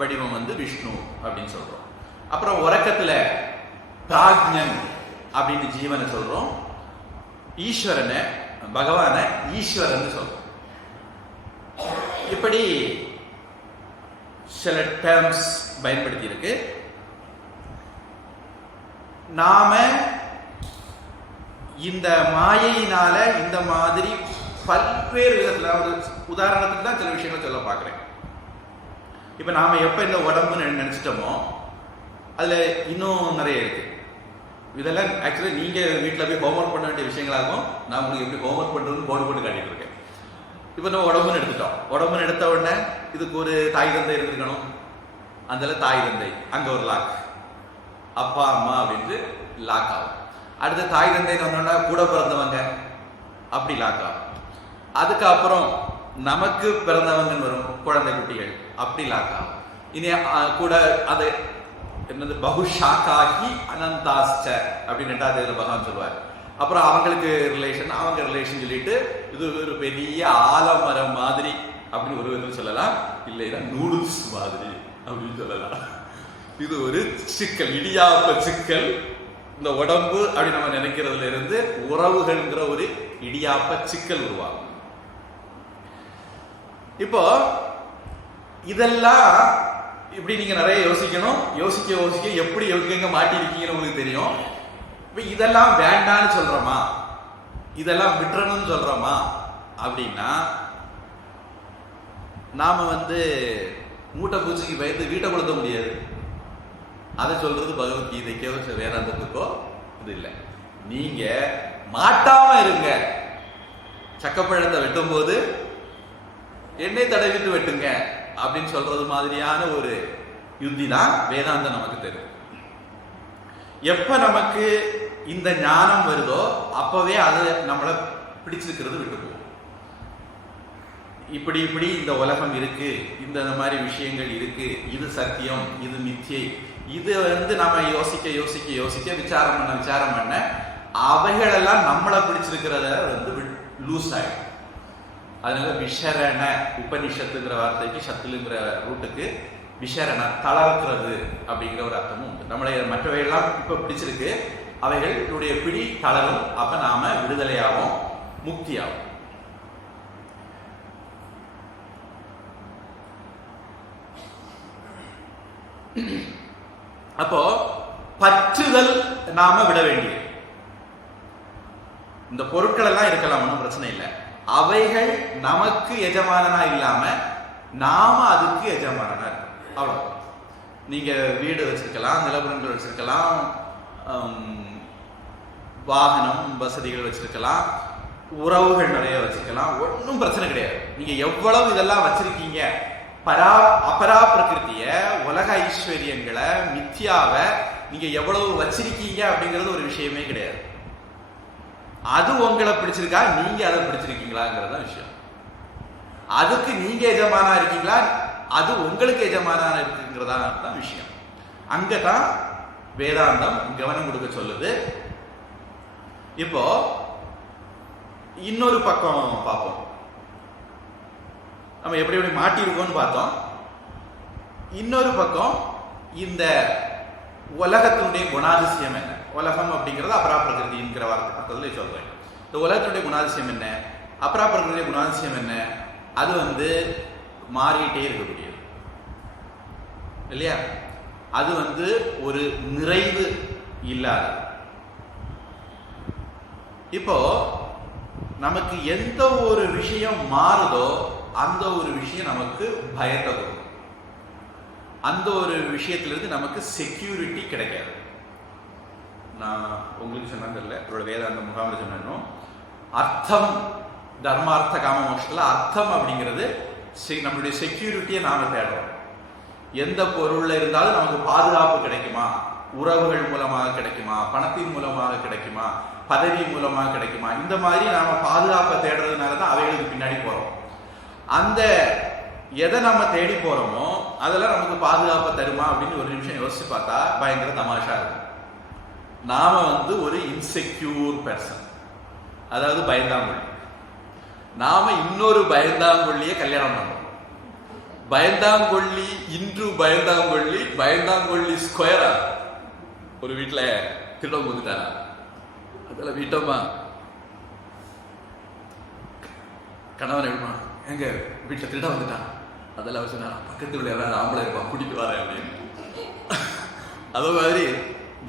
வடிவம் விஷ்ணு அப்படின்னு சொல்றோம். அப்புறம் உறக்கத்துல பிராக்ஞன் அப்படின்னு ஜீவனை சொல்றோம். ஈஸ்வரனை பகவான ஈஸ்வரன் சொல்றோம். இப்படி சில டேர்ம்ஸ் பயன்படுத்தி இருக்கு. நாம இந்த மாயையினால இந்த மாதிரி பல்வேறு விதத்துல, ஒரு உதாரணத்துக்கு தான் சில விஷயங்கள் சொல்ல பார்க்கிறேன். இப்ப நாம எப்ப இந்த உடம்புன்னு நினைச்சிட்டோமோ அதுல இன்னும் நிறைய இருக்கு. இதெல்லாம் ஆக்சுவலி நீங்க வீட்டுல போய் ஹோம்ஒர்க் பண்ண வேண்டிய விஷயங்களாகும். நான் உங்களுக்கு எப்படி ஹோம்ஒர்க் பண்றதுன்னு போர்டு போட்டு காட்டிட்டு இருக்கேன். இப்ப நம்ம உடம்புன்னு எடுத்துட்டோம். உடம்புன்னு எடுத்த உடனே இதுக்கு ஒரு தாய் தந்தை இருந்திருக்கணும். அதுல தாய் தந்தை அங்க ஒரு லாக், அப்பா அம்மா அப்படின்ட்டு லாக் ஆகும். அடுத்த தாய் தந்தை வந்தோம்னா கூட பிறந்தவங்க அப்படி லாக் ஆகும். அதுக்கப்புறம் நமக்கு பிறந்தவங்கன்னு வரும், குழந்தை குட்டிகள் அப்படி லாக் ஆகும். இனி கூட அது என்னது பகுஷாக்காகி அனந்தாஸ்ச அப்படின்னு 2வது பகவான் சொல்லுவார். அப்புறம் அவங்களுக்கு ரிலேஷன், அவங்க ரிலேஷன் சொல்லிட்டு இது ஒரு பெரிய ஆலமரம் மாதிரி அப்படின்னு ஒரு விதத்தில் சொல்லலாம். இல்லைன்னா நூடுல்ஸ் மாதிரி அப்படின்னு சொல்லலாம். இது ஒரு சிக்கல், இடியாப்ப சிக்கல். இந்த உடம்பு அப்படி நம்ம நினைக்கிறதுல இருந்து உறவுகள்ங்கிற ஒரு இடியாப்ப சிக்கல் உருவாகும். இப்போ இதெல்லாம் இப்படி நீங்க நிறைய யோசிக்கணும். யோசிக்க யோசிக்க எப்படி எங்க மாட்டிருக்கீங்கன்னு உங்களுக்கு தெரியும். இப்ப இதெல்லாம் வேண்டான்னு சொல்றோமா, இதெல்லாம் விட்டுறணும்னு சொல்றோமா அப்படின்னா, நாம மூட்டை பூச்சிக்கு பயந்து வீட்டை கொளுத்த முடியாது. அதை சொல்றது பகவத்கீதைக்கோ வேதாந்தத்துக்கோ இது இல்லை. நீங்க மாட்டாம இருங்க. சக்கப்பழத்தை வெட்டும் போது எண்ணெய் தடவிட்டு வெட்டுங்க அப்படின்னு சொல்றது மாதிரியான ஒரு யுத்தி தான் வேதாந்தம் நமக்கு தெரியும். எப்ப நமக்கு இந்த ஞானம் வருதோ அப்பவே அது நம்மளை பிடிச்சிருக்கிறது விட்டு போகும். இப்படி இப்படி இந்த உலகம் இருக்கு, இந்த மாதிரி விஷயங்கள் இருக்கு, இது சத்தியம், இது மித்யை, இது நாம யோசிக்க யோசிக்க யோசிக்க விசாரம் பண்ண அவைகளெல்லாம் நம்மளை பிடிச்சிருக்கிறத லூஸ் ஆயிடும். அதனால விஷரண உபனிஷத்துங்கிற வார்த்தைக்கு சத்துலுங்கிற ரூட்டுக்கு விஷரண தளர்க்கிறது அப்படிங்கிற ஒரு அர்த்தமும் உண்டு. நம்மளை மற்றவையெல்லாம் இப்ப பிடிச்சிருக்கு, அவைகளுடைய பிடி தளரும். அப்ப நாம விடுதலையாகும், முக்தியாகும். அப்போ பற்றுதல் நாம விட வேண்டியது. இந்த பொருட்கள் எல்லாம் இருக்கலாம், ஒன்றும் பிரச்சனை இல்லை. அவைகள் நமக்கு எஜமானனா இல்லாம நாம அதுக்கு எஜமானனா இருக்கும். அவ்வளவு. நீங்க வீடு வச்சிருக்கலாம், நிலபுரங்கள் வச்சிருக்கலாம், வாகனம் வசதிகள் வச்சிருக்கலாம், உறவுகள் நிறைய வச்சிருக்கலாம், ஒன்றும் பிரச்சனை கிடையாது. நீங்க எவ்வளவு இதெல்லாம் வச்சிருக்கீங்க, அபரா பிரகிருத்திய, உலக ஐஸ்வர்யங்களை, மித்யாவை நீங்க எவ்வளவு வச்சிருக்கீங்க அப்படிங்கிறது ஒரு விஷயமே கிடையாது. அது உங்களை பிடிச்சிருக்கா, நீங்க அதை பிடிச்சிருக்கீங்களாங்கிறது விஷயம். அதுக்கு நீங்க எஜமானா இருக்கீங்களா, அது உங்களுக்கு எஜமானா இருக்குங்கிறதா தான் விஷயம். அங்கதான் வேதாந்தம் கவனம் கொடுக்க சொல்லுது. இப்போ இன்னொரு பக்கம் பார்ப்போம். நம்ம எப்படி எப்படி மாட்டிருக்கோம்னு பார்த்தோம். இன்னொரு பக்கம் இந்த உலகத்தினுடைய குணாதிசயம் என்ன? உலகம் அப்படிங்கிறது அபரா பிரகிருதிங்கிற வார்த்தை சொல்றேன். இந்த உலகத்தினுடைய குணாதிசயம் என்ன, அபரா பிரகிருதிய குணாதிசயம் என்ன? அது மாறிக்கிட்டே இருக்கக்கூடியது இல்லையா? அது ஒரு நிறைவு இல்லாத. இப்போ நமக்கு எந்த ஒரு விஷயம் மாறுதோ அந்த ஒரு விஷயம் நமக்கு பயத்தை கொடுக்கும். அந்த ஒரு விஷயத்திலிருந்து நமக்கு செக்யூரிட்டி கிடைக்காது. நான் உங்களுக்கு சொன்னாங்க இல்லை, இவரோட வேதாந்த முகாமில் சொன்னோம். அர்த்தம், தர்மார்த்த காம மோட்சத்துல அர்த்தம் அப்படிங்கிறது நம்மளுடைய செக்யூரிட்டியை நாம தேடுறோம். எந்த பொருள்ல இருந்தாலும் நமக்கு பாதுகாப்பு கிடைக்குமா, உறவுகள் மூலமாக கிடைக்குமா, பணத்தின் மூலமாக கிடைக்குமா, பதவி மூலமாக கிடைக்குமா, இந்த மாதிரி நாம பாதுகாப்பை தேடுறதுனாலதான் அவைகளுக்கு பின்னாடி போறோம். அந்த எதை நம்ம தேடி போறோமோ அதெல்லாம் நமக்கு பாதுகாப்பை தருமா அப்படின்னு ஒரு நிமிஷம் யோசிச்சு பார்த்தா பயங்கர தமாஷா இருக்கும். நாம ஒரு இன்செக்யூர் பர்சன், அதாவது பயந்தாங்கொள்ளி. நாம இன்னொரு பயந்தாங்கொள்ளிய கல்யாணம் பண்ணோம். பயந்தாங்கொள்ளி இன்று பயந்தாங்கொள்ளி, பயந்தாங்கொள்ளி ஸ்கொயரா ஒரு வீட்டுல திருடம் வந்துட்டாரா, அதெல்லாம் வீட்டோமா கணவன் எழுமா எங்க வீட்டுல திருடம் வந்துட்டான், அதெல்லாம் சொன்னா பக்கத்து வீட்டுல யாராவது ஆம்பளை இருப்பான் கூட்டிட்டு வரேன் அப்படின்னு. அதே மாதிரி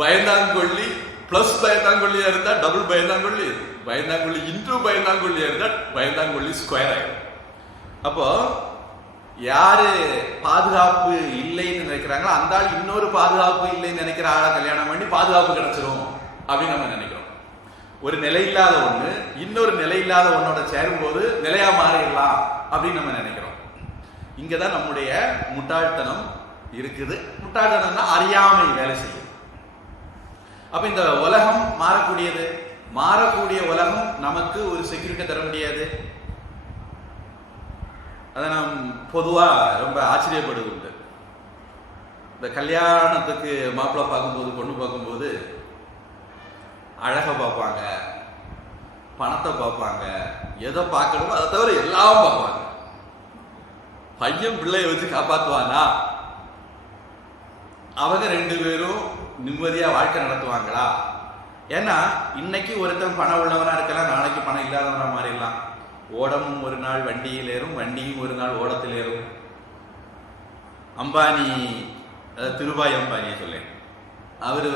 பயந்தாங்கொள்ளி பிளஸ் பயந்தாங்கொல்லியா இருந்தா டபுள் பயந்தாங்கொள்ளி, பயந்தாங்கொள்ளி இன்ட்ரூ பயந்தாங்கொல்லியா இருந்தா பயந்தாங்கொள்ளி ஸ்கொயர் ஆயிடும். அப்போ யாரு பாதுகாப்பு இல்லைன்னு நினைக்கிறாங்களோ அந்த ஆள் இன்னொரு பாதுகாப்பு இல்லைன்னு நினைக்கிற ஆளை கல்யாணம் பண்ணி பாதுகாப்பு கிடைச்சிரும் அப்படின்னு நம்ம நினைக்கிறோம். ஒரு நிலை இல்லாத ஒண்ணு இன்னொரு நிலை இல்லாத ஒன்னோட சேரும்போது நிலையா மாறிடலாம் அப்படின்னு நம்ம நினைக்கிறோம். இங்கதான் நம்முடைய முட்டாள்தனம் இருக்குது. முட்டாள்தனம்னா அறியாமை வேலை செய்யும். அப்ப இந்த உலகம் மாறக்கூடியது. மாறக்கூடிய உலகம் நமக்கு ஒரு செக்யூரிட்டி தர முடியாது. அதை நாம் பொதுவா ரொம்ப ஆச்சரியப்படுவது உண்டு. இந்த கல்யாணத்துக்கு மாப்பிள்ளை பார்க்கும்போது பொண்ணு பார்க்கும்போது அழகை பார்ப்பாங்க, பணத்தை பார்ப்பாங்க, எதை பார்க்கணுமோ அதை தவிர எல்லாம் பார்ப்பாங்க. பையன் பிள்ளைய வச்சு காப்பாத்துவானா? அவங்க 2 பேரும் நிம்மதியா வாழ்க்கை நடத்துவாங்களா? ஏன்னா இன்னைக்கு ஒருத்தன் பணம் உள்ளவனா இருக்கலாம், நாளைக்கு பணம் இல்லாதவனா மாறிடலாம். ஓடமும் ஒரு நாள் வண்டியில் ஏறும், வண்டியும் ஒரு நாள் ஓடத்தில் ஏறும். அம்பானி, திருபாய் அம்பானியை சொல்லேன், அவர்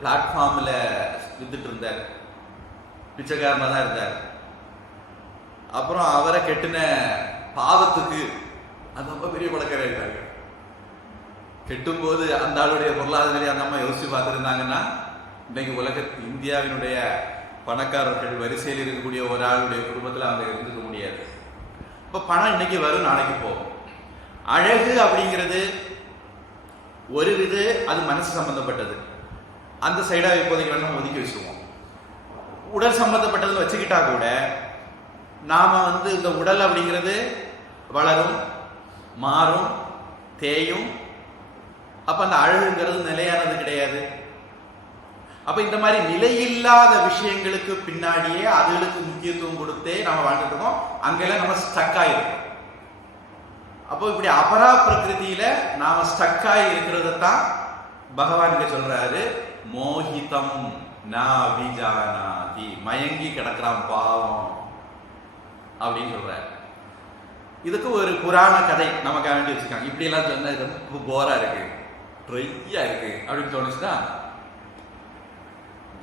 பிளாட்ஃபார்ம்ல வித்துட்டு இருந்தார், பிச்சைக்காரனா தான் இருந்தார். அப்புறம் அவரை கெட்டின பாவத்துக்கு அது ரொம்ப பெரிய பழக்கரை இருக்காங்க. கெட்டும் போது அந்த ஆளுடைய பொருளாதார அந்த அம்மா யோசிச்சு பார்த்துருந்தாங்கன்னா இன்னைக்கு இந்தியாவினுடைய பணக்காரர்கள் வரிசையில் இருக்கக்கூடிய ஒரு ஆளுடைய குடும்பத்தில் அவங்க இருந்துக்க முடியாது. இப்போ பணம் இன்னைக்கு வரும், நாளைக்கு போகும். அழகு அப்படிங்கிறது ஒரு இது, அது மனசு சம்பந்தப்பட்டது. அந்த சைடா இப்போதைக்கு வேணும் ஒதுக்கி வச்சுருவோம். உடல் சம்பந்தப்பட்டதுன்னு வச்சுக்கிட்டா கூட நாம இந்த உடல் அப்படிங்கிறது வளரும், மாறும், தேயும். அப்ப அந்த அழகுங்கிறது நிலையானது கிடையாது. அப்ப இந்த மாதிரி நிலையில்லாத விஷயங்களுக்கு பின்னாடியே அதுகளுக்கு முக்கியத்துவம் கொடுத்தே நம்ம வாழ்ந்துட்டு இருக்கோம். அங்கெல்லாம் நம்ம ஸ்டக் ஆயிருக்கோம். அப்போ இப்படி அபரா பிரகிருதியில நாம ஸ்டக் ஆகி இருக்கிறத தான் பகவான் இங்க சொல்றாரு, மோகிதம் ந அபிஜானாதி, மயங்கி கிடக்கிறான் பாவம் அப்படின்னு சொல்றாரு. இதுக்கு ஒரு புராண கதை நமக்கு வேண்டி வச்சுக்காங்க. இப்படி எல்லாம் சொன்னா ரொம்ப போரா இருக்கு, ட்ரையா இருக்கு அப்படின்னு தோணுச்சுன்னா,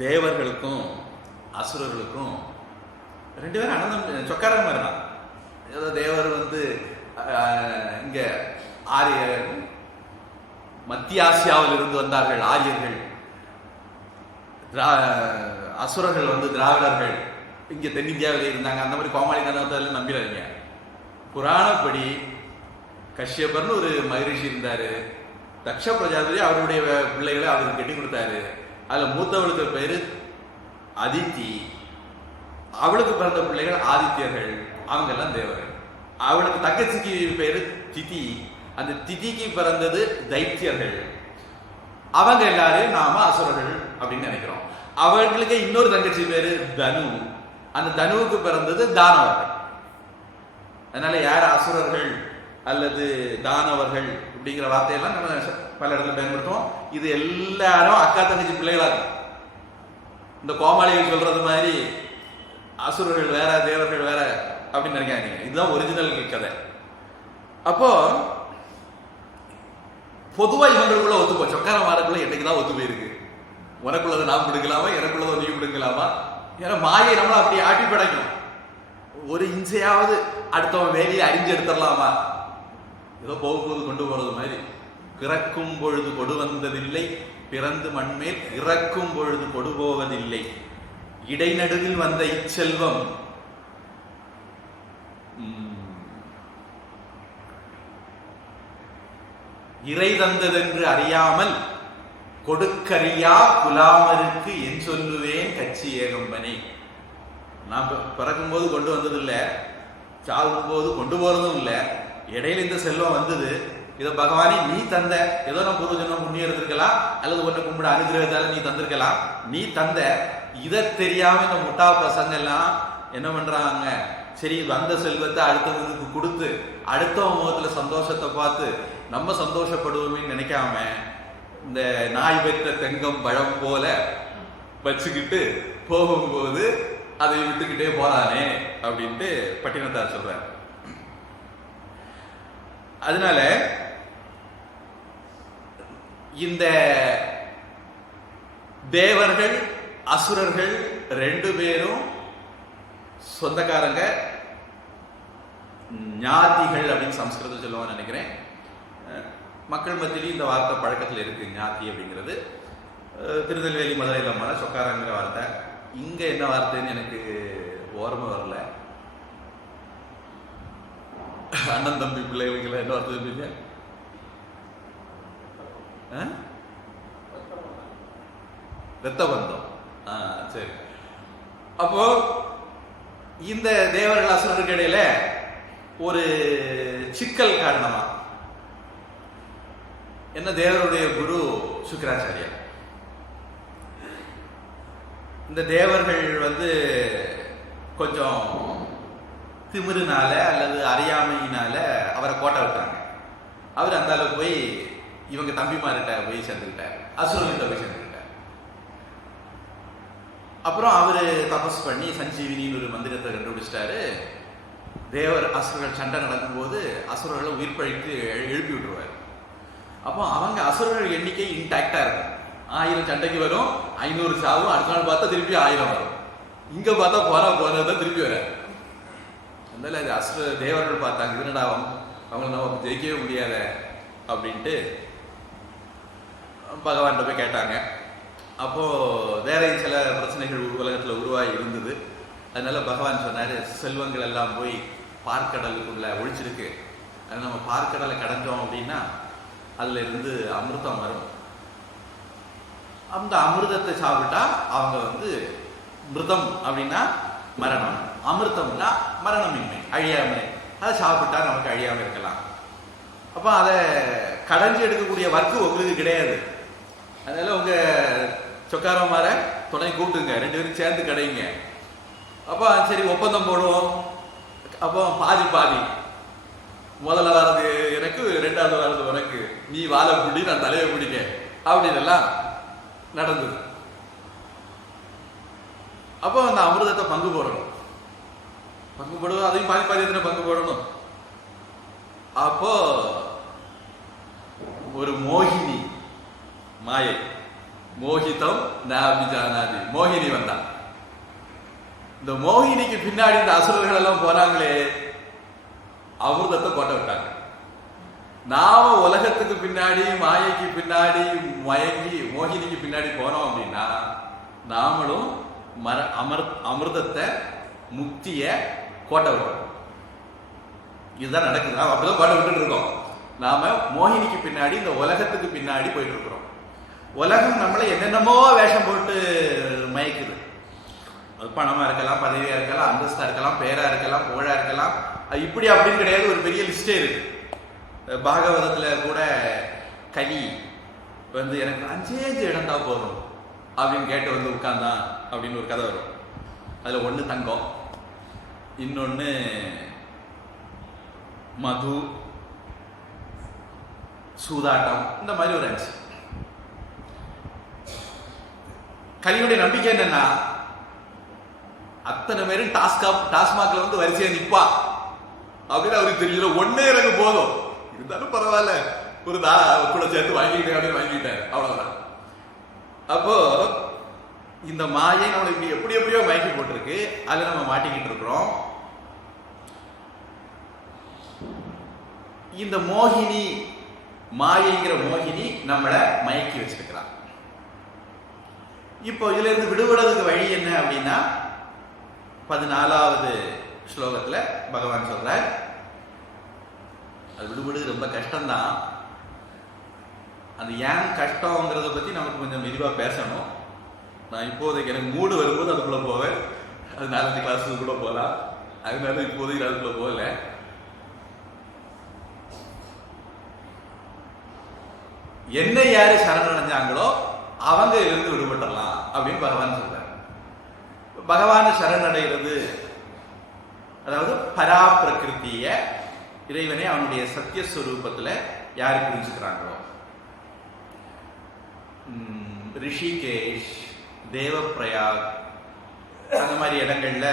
தேவர்களுக்கும் அசுரர்களுக்கும் 2 பேரும் அனந்தம் சொக்கார மாதிரி தான். ஏதோ தேவர் இங்க ஆரியர், மத்திய ஆசியாவில் இருந்து வந்தார்கள் ஆரியர்கள், அசுரர்கள் திராவிடர்கள் இங்க தென்னிந்தியாவில் இருந்தாங்க. அந்த மாதிரி கோமாளி கதை நம்பிடாதீங்க. புராணப்படி கஷ்யபர்னு ஒரு மகரிஷி இருந்தாரு. தக்ஷ பிரஜாபதி அவருடைய பிள்ளைகளை அவருக்கு கட்டி கொடுத்தாரு. அதுல மூத்தவளுக்கு பேரு அதித்தி, அவளுக்கு பிறந்த பிள்ளைகள் ஆதித்யர்கள், அவங்க எல்லாம் தேவர்கள். அவளுக்கு தங்கச்சிக்கு பேரு திதி, அந்த திதிக்கு பிறந்தது தைத்தியர்கள். அவங்க எல்லாரும் நாம அசுரர்கள் அப்படின்னு நினைக்கிறோம். அவர்களுக்கு இன்னொரு தங்கச்சி பேரு தனு, அந்த தனுவுக்கு பிறந்தது தானவர்கள். அதனால யார் அசுரர்கள் அல்லது தானவர்கள் அப்படிங்கிற வார்த்தையெல்லாம் நம்ம பல இடத்துல பயன்படுத்துவோம். இது எல்லாரும் அக்கா தங்கச்சி பிள்ளைகளா இருக்கும். இந்த கோமாளிகள் சொல்றது மாதிரி அசுரர்கள் வேற தேவர்கள் வேற அப்படின்னு நினைக்காதீங்க. இதுதான் ஒரிஜினல் கதை. அப்போ பொதுவா இவங்களுக்குள்ள ஒத்துப்போ, சொக்கார மாறக்குள்ள என்னைக்குதான் ஒத்து போயிருக்கு. உனக்குள்ளதை நாம் பிடுங்கலாமா, எனக்குள்ளதை நீ பிடுங்கலாமா? ஏன்னா மாயை நம்மள அப்படி ஆட்டி படைக்கும். ஒரு இன்சையாவது அடுத்தவன் வேலையை அறிஞ்சு எடுத்துடலாமா? ஏதோ போகும்போது கொண்டு போறது மாதிரி. பிறக்கும் பொழுது கொடு வந்ததில்லை, பிறந்து மண்மேல் இறக்கும் பொழுது கொடு போவதில்லை. இடைநடுவில் வந்த இச்செல்வம் இறை தந்ததென்று அறியாமல் கொடுக்கறியா குலாமருக்கு என் சொல்லுவேன் கட்சி ஏகம்பனே. நான் பிறக்கும் போது கொண்டு வந்தது இல்லை, சாகும் போது கொண்டு போறதும் இல்லை. இடையில இந்த செல்வம் வந்தது, இதை பகவானே நீ தந்த. ஏதோ நான் பூர்வஜன்மம் புண்ணியம் இருந்திருக்கலாம், அல்லது ஒன்றை கும்பிட அனுகிரகத்தால நீ தந்திருக்கலாம். நீ தந்த, இதை தெரியாம இந்த முட்டா பசங்க எல்லாம் என்ன பண்றாங்க? சரி, வந்த செல்வத்தை அடுத்தவங்களுக்கு கொடுத்து அடுத்தவங்க முகத்துல சந்தோஷத்தை பார்த்து நம்ம சந்தோஷப்படுவோமே நினைக்காம இந்த நாய் பெற்ற தெங்கம் பழம் போல வச்சுக்கிட்டு போகும்போது அதை விட்டுக்கிட்டே போறானே அப்படின்ட்டு பட்டினத்தார் சொல்றார். அதனால இந்த தேவர்கள் அசுரர்கள் 2 பேரும் சொந்தக்காரங்க, ஞாதிகள் அப்படின்னு சம்ஸ்கிருதம் சொல்லுவான்னு நினைக்கிறேன். மக்கள் மத்தியிலும் இந்த வார்த்தை பழக்கத்தில் இருக்கு, ஞாதி அப்படிங்கிறது. திருநெல்வேலி மதுரையில் சொக்காரங்கிற வார்த்தை இங்க என்ன வார்த்தைன்னு எனக்கு ஓரமா வரல. அண்ணன் தம்பி பிள்ளைகளுக்கு என்ன வார்த்தை சொல்றீங்க? ரத்த பந்தம். சரி. அப்போ இந்த தேவர்கள் அசுரருக்கு இடையில ஒரு சிக்கல் காரணமா என்ன, தேவருடைய குரு சுக்கிராச்சாரியார். இந்த தேவர்கள் கொஞ்சம் திமிருனால அல்லது அறியாமையினால அவரை கோட்டை விட்டாங்க. அவர் அந்த அளவுக்கு போய் இவங்க தம்பிமார்கிட்ட போய் சேர்ந்துக்கிட்டார், அசுரர்கிட்ட போய் சேர்ந்துக்கிட்டார். அப்புறம் அவரு தபஸ் பண்ணி சஞ்சீவினின்னு ஒரு மந்திரத்தை கண்டுபிடிச்சிட்டாரு. தேவர் அசுரர்கள் சண்டை நடக்கும்போது அசுரர்களை உயிர் பழித்து எழுப்பி விட்டுருவார். அப்போ அவங்க அசுரர்கள் எண்ணிக்கை இன்டாக்டா இருக்கும். 1000 சண்டைக்கு வரும், 500 சாவும், அடுத்த நாள் பார்த்தா திருப்பி 1000 வரும். இங்க பார்த்தா போறதான் திருப்பி வர. அதனால அது அசுர தேவர்கள் பார்த்தாங்க, என்னடா அவங்க நம்ம ஜெயிக்கவே முடியாத அப்படின்ட்டு பகவான் போய் கேட்டாங்க. அப்போ வேற சில பிரச்சனைகள் உலகத்துல உருவாகி இருந்தது. அதனால பகவான் சொன்னாரு, செல்வங்கள் எல்லாம் போய் பார்க்கடலுக்குள்ள ஒழிச்சிருக்கு, அது நம்ம பார்க்கடலை கடைஞ்சோம் அப்படின்னா அதுல இருந்து அமிர்தம் வரும். அந்த அமிர்தத்தை சாப்பிட்டா அவங்க மிருதம் அப்படின்னா மரணம், அமிர்தம்னா மரணமின்மை, அழியாமை. அதை சாப்பிட்டா நமக்கு அழியாம இருக்கலாம். அப்ப அதை கடைஞ்சி எடுக்கக்கூடிய வர்க்கு உங்களுக்கு கிடையாது. அதனால உங்க சொக்காரமார துணை கூட்டுங்க, 2 பேரும் சேர்ந்து கடைங்க. அப்ப சரி ஒப்பந்தம் போடுவோம். அப்போ பாதி பாதி, முதல்ல வர்றது எனக்கு, 2வது வர்றது உனக்கு, நீ வாழை பிடி நான் தலையை பிடிக்க அப்படின்னு எல்லாம் நடந்தது. அப்போ அந்த அமிர்தத்தை பங்கு போடணும். பங்கு போடுவோம், அதையும் பாதி பாதி பங்கு போடணும். அப்போ ஒரு மோகினி, மாயை, மோகிதம் நாபிஜானாதி, மோகினி வந்தான். இந்த மோகினிக்கு பின்னாடி இந்த அசுரர்கள் எல்லாம் போறாங்களே, அமிர்தத்தை கோட்டை விட்டாங்க. நாம உலகத்துக்கு பின்னாடி, மாயைக்கு பின்னாடி மயங்கி மோகினிக்கு பின்னாடி போனோம் அப்படின்னா நாமளும் அமிர்தத்தை, முக்திய கோட்டை விட்டோம். இதுதான் நடக்குது. நாம அப்படிதான் கோட்டை விட்டுட்டு இருக்கோம். நாம மோகினிக்கு பின்னாடி, இந்த உலகத்துக்கு பின்னாடி போயிட்டு இருக்கிறோம். உலகம் நம்மளை என்னென்னமோ வேஷம் போட்டு மயக்குது. அது பணமா இருக்கலாம், பதவியா இருக்கலாம், அந்தஸ்தா இருக்கலாம், பேரா இருக்கலாம், புகழா இருக்கலாம். அது இப்படி அப்படின்னு கிடையாது, ஒரு பெரிய லிஸ்டே இருக்கு. பாகவதத்துல கூட கலி எனக்கு 5 இடம் தான் போதும் அப்படின்னு கேட்டு உட்கார்ந்தான் அப்படின்னு ஒரு கதை வரும். அதுல 1 தங்கம், இன்னொன்னு மது, சூதாட்டம், இந்த மாதிரி ஒரு 5. கலியுடைய நம்பிக்கை என்னன்னா, அத்தனை பேரும் டாஸ்மாக்ல வரிசையா நிப்பா அப்படின்னு அவருக்கு தெரியல. 1 எனக்கு போதும், இருந்தாலும் பரவாயில்ல, ஒரு கூட சேர்த்து வாங்கிட்டேன் அப்படின்னு வாங்கிட்டாரு, அவ்வளவுதான். அப்போ இந்த மாயை நம்மளை இப்படி எப்படி எப்படியோ மயக்கி போட்டிருக்கு. அதுல நம்ம மாட்டிக்கிட்டு இருக்கிறோம். இந்த மோகினி, மாயைங்கிற மோகினி நம்மளை மயக்கி வச்சிருக்கிறான். இப்போ இதுல இருந்து விடுபடுறதுக்கு வழி என்ன அப்படின்னா, 14வது ஸ்லோகத்துல பகவான் சொல்றார், அது விடுபடுறது ரொம்ப கஷ்டம்தான். அது ஏன் கஷ்டங்கிறத பத்தி நமக்கு கொஞ்சம் விரிவா பேசணும். நான் இப்போதைக்கு எனக்கு மூடு வரும்போது அதுக்குள்ள போவேன். அது 4 கிளாஸுக்கு கூட போகலாம். அதனால இப்போதைக்கு அதுக்குள்ள போகல. என்ன யாரு சரணடைஞ்சாங்களோ அவங்க இருந்து விடுபட்டுடலாம் அப்படின்னு பகவான் சொல்றார். பகவான சரணடைகிறது, அதாவது பரா பிரகிருத்திய, இறைவனை அவனுடைய சத்தியஸ்வரூபத்துல யாரு புரிஞ்சுக்கிறாங்களோ, ரிஷிகேஷ், தேவப்பிரயாக், அந்த மாதிரி இடங்கள்ல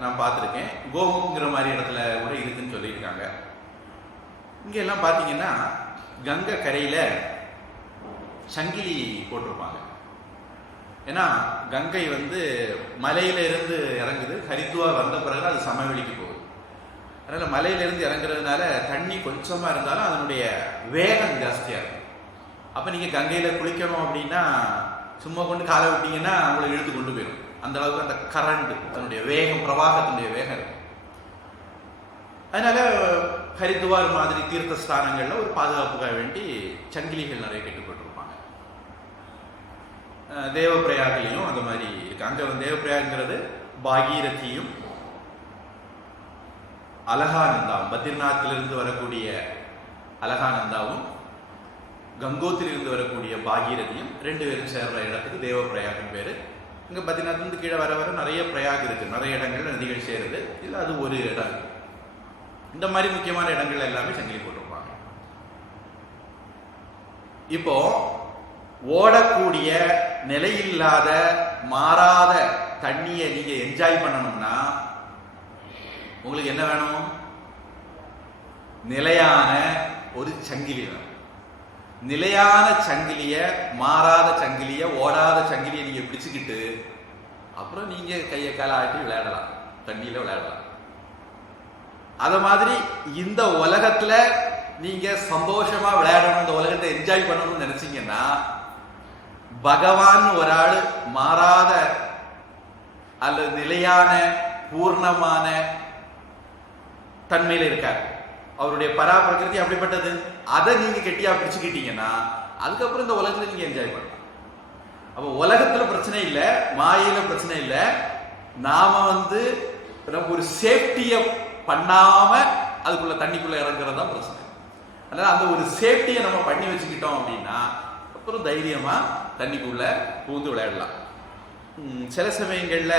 நான் பார்த்துருக்கேன். கோமுங்கிற மாதிரி இடத்துல கூட இருக்குன்னு சொல்லியிருக்காங்க. இங்க எல்லாம் பார்த்தீங்கன்னா கங்கை கரையில சங்கிலி போட்டிருப்பாங்க. ஏன்னா கங்கை மலையில இருந்து இறங்குது, ஹரித்துவார் வந்த பிறகு அது சமவெளிக்கு போகுது. அதனால மலையில இருந்து இறங்குறதுனால தண்ணி கொஞ்சமா இருந்தாலும் அதனுடைய வேகம் ஜாஸ்தியா இருக்கும். அப்ப நீங்க கங்கையில குளிக்கணும் அப்படின்னா சும்மா கொண்டு காலை விட்டீங்கன்னா அவங்களை இழுத்து கொண்டு போயிடும். அந்த அளவுக்கு அந்த கரண்ட் தன்னுடைய வேகம், பிரவாகத்தினுடைய வேகம் இருக்கும். அதனால ஹரித்துவார் மாதிரி தீர்த்த ஸ்தானங்கள்ல ஒரு பாதுகாப்புக்காக வேண்டி சங்கிலிகள் நிறைய கட்டுப்பட்டிருப்பாங்க. தேவப்பிரயாகிலையும் அந்த மாதிரி இருக்கு. அங்க தேவப்பிரயாங்கிறது பாகீரதியும் அலகானந்தாவும், பத்ரிநாத்திலிருந்து வரக்கூடிய அலகானந்தாவும் கங்கோத்திலிருந்து வரக்கூடிய பாகீரதியும் 2 பேரும் சேர்ற இடத்துக்கு தேவப்பிரயாகம் பேரு. இங்க பத்ரிநாத்லேருந்து கீழே வர வர நிறைய பிரயாக இருக்கு, நிறைய இடங்கள்ல நதிகள் சேருது. இல்லை அது ஒரு இடம் இருக்கு. இந்த மாதிரி முக்கியமான இடங்கள் எல்லாமே சங்கிலி போட்டிருப்பாங்க. இப்போ ஓடக்கூடிய நிலையில்லாத மாறாத தண்ணியை நீங்க என்ஜாய் பண்ணணும்னா உங்களுக்கு என்ன வேணும்? நிலையான ஒரு சங்கிலி வேணும். நிலையான சங்கிலிய, மாறாத சங்கிலிய, ஓடாத சங்கிலியை நீங்க பிடிச்சுக்கிட்டு அப்புறம் நீங்க கையை கால ஆட்டி விளையாடலாம், தண்ணியில விளையாடலாம். அத மாதிரி இந்த உலகத்துல நீங்க சந்தோஷமா விளையாடணும், இந்த உலகத்தை என்ஜாய் பண்ணணும்னு நினைச்சீங்கன்னா பகவான் ஒரு ஆள் மாறாத அல்லது நிலையான பூர்ணமான தன்மையில இருக்காரு. அவருடைய பராபிரகிருதி அப்படிப்பட்டது. அதை நீங்க கெட்டியா பிடிச்சுக்கிட்டீங்கன்னா அதுக்கப்புறம் இந்த உலகத்துல நீங்க என்ஜாய் பண்ணலாம். அப்ப உலகத்துல பிரச்சனை இல்லை, மாயில பிரச்சனை இல்லை. நாம நம்ம ஒரு சேஃப்டிய பண்ணாம அதுக்குள்ள தண்ணிக்குள்ள இறங்குறது தான் பிரச்சனை. அதனால அந்த ஒரு சேஃப்டியை நம்ம பண்ணி வச்சுக்கிட்டோம் அப்படின்னா அப்புறம் தைரியமா தண்ணிக்குள்ள பூந்து விளையாடலாம். சில சமயங்கள்ல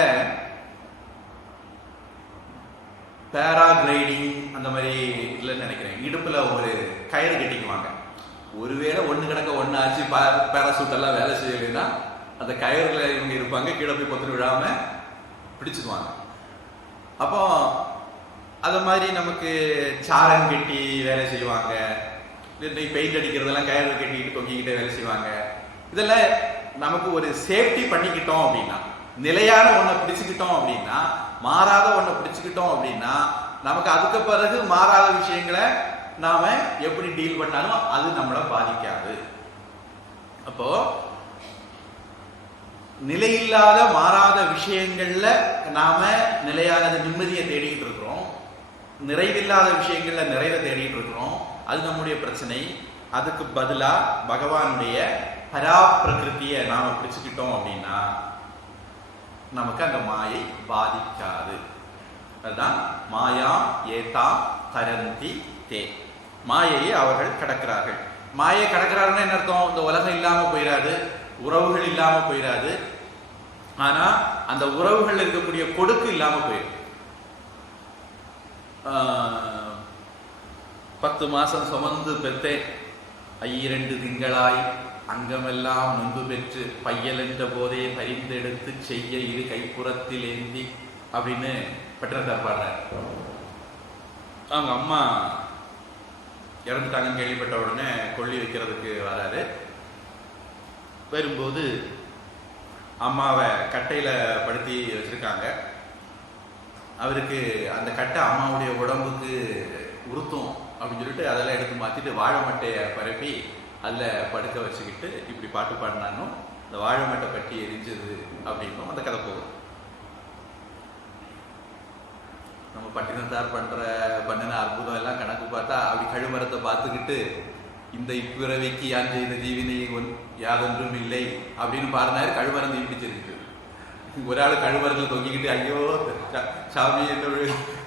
பேராகிளைடிங் அந்த மாதிரி இல்லைன்னு நினைக்கிறேன், இடுப்புல ஒரு கயிறு கட்டிக்குவாங்க. ஒருவேளை ஒண்ணு கிடக்க ஒண்ணு ஆச்சு, பேராசூட் எல்லாம் வேலை செய்யலைன்னா அந்த கயிறுல இவங்க இருப்பாங்க, கீழே போய் பொத்து விடாம பிடிச்சுக்குவாங்க. அப்போ அது மாதிரி நமக்கு சாரம் கட்டி வேலை செய்வாங்க, பெயிண்ட் அடிக்கிறதெல்லாம் கயிறு கட்டிக்கிட்டு தொங்கிக்கிட்டே வேலை செய்வாங்க. இதெல்லாம் நமக்கு ஒரு சேஃப்டி பண்ணிக்கிட்டோம் அப்படின்னா, நிலையான ஒன்றை பிடிச்சுக்கிட்டோம் அப்படின்னா, மாறாத ஒன்றை பிடிச்சுக்கிட்டோம் அப்படின்னா நமக்கு அதுக்கு பிறகு மாறாத விஷயங்களை நாம எப்படி டீல் பண்ணாலும் அது நம்மளை பாதிக்காது. அப்போ நிலையில்லாத மாறாத விஷயங்கள்ல நாம நிலையானது நிம்மதியை தேடிக்கிட்டு இருக்கிறோம், நிறைவில்லாத விஷயங்கள்ல நிறைவை தேடிட்டு இருக்கிறோம். அது நம்முடைய பிரச்சனை. அதுக்கு பதிலா பகவானுடைய பராப்பிரகிருத்தியை நாம பிடிச்சுக்கிட்டோம் அப்படின்னா நமக்கு அந்த மாயை பாதிக்காது. அதுதான் மாயா ஏதா கரந்தி தே. மாயையை அவர்கள் கடக்கிறார்கள். மாயை கடக்கிறாருன்னா என்ன அர்த்தம்? இந்த உலகம் இல்லாம போயிடாது, உறவுகள் இல்லாம போயிடாது. ஆனா அந்த உறவுகள் இருக்கக்கூடிய கொடுக்கு இல்லாம போயிடும். 10 மாசம் சுமந்து பெற்றேன், 2 திங்களாய் அங்கமெல்லாம் நொந்து பெற்று பையல் என்ற போதே பரிந்தெடுத்து செய்ய இரு கைப்புறத்தில் ஏந்தி அப்படின்னு பட்டினத்தார் பாடுறார். அவங்க அம்மா இறந்துட்டாங்கன்னு கேள்விப்பட்ட உடனே கொள்ளி வைக்கிறதுக்கு வராரு. வரும்போது அம்மாவை கட்டையில படுத்தி வச்சிருக்காங்க. அவருக்கு அந்த கட்டை அம்மாவுடைய உடம்புக்கு உறுத்தும் அப்படின்னு சொல்லிட்டு அதெல்லாம் எடுத்து மாத்திட்டு வாழை மட்டையை பரப்பி அதில் படுக்க வச்சுக்கிட்டு இப்படி பாட்டு பாடினாலும் இந்த வாழை மட்டை பற்றி எரிஞ்சது அப்படின்னும் அந்த கதை போகும். நம்ம பட்டினத்தார் பண்ணின அற்புதம் எல்லாம் கணக்கு பார்த்தா அப்படி கழுமரத்தை பார்த்துக்கிட்டு இந்த இப்பிறவைக்கு யான் செய்த ஜீவினை யாதொன்றும் இல்லை அப்படின்னு பாடினாரு. கழுமரம் தீப்பிச்சிருக்கு. ஒரு ஆள் கழுமரத்தில் தொங்கிக்கிட்டு ஐயோ சாமி என்ன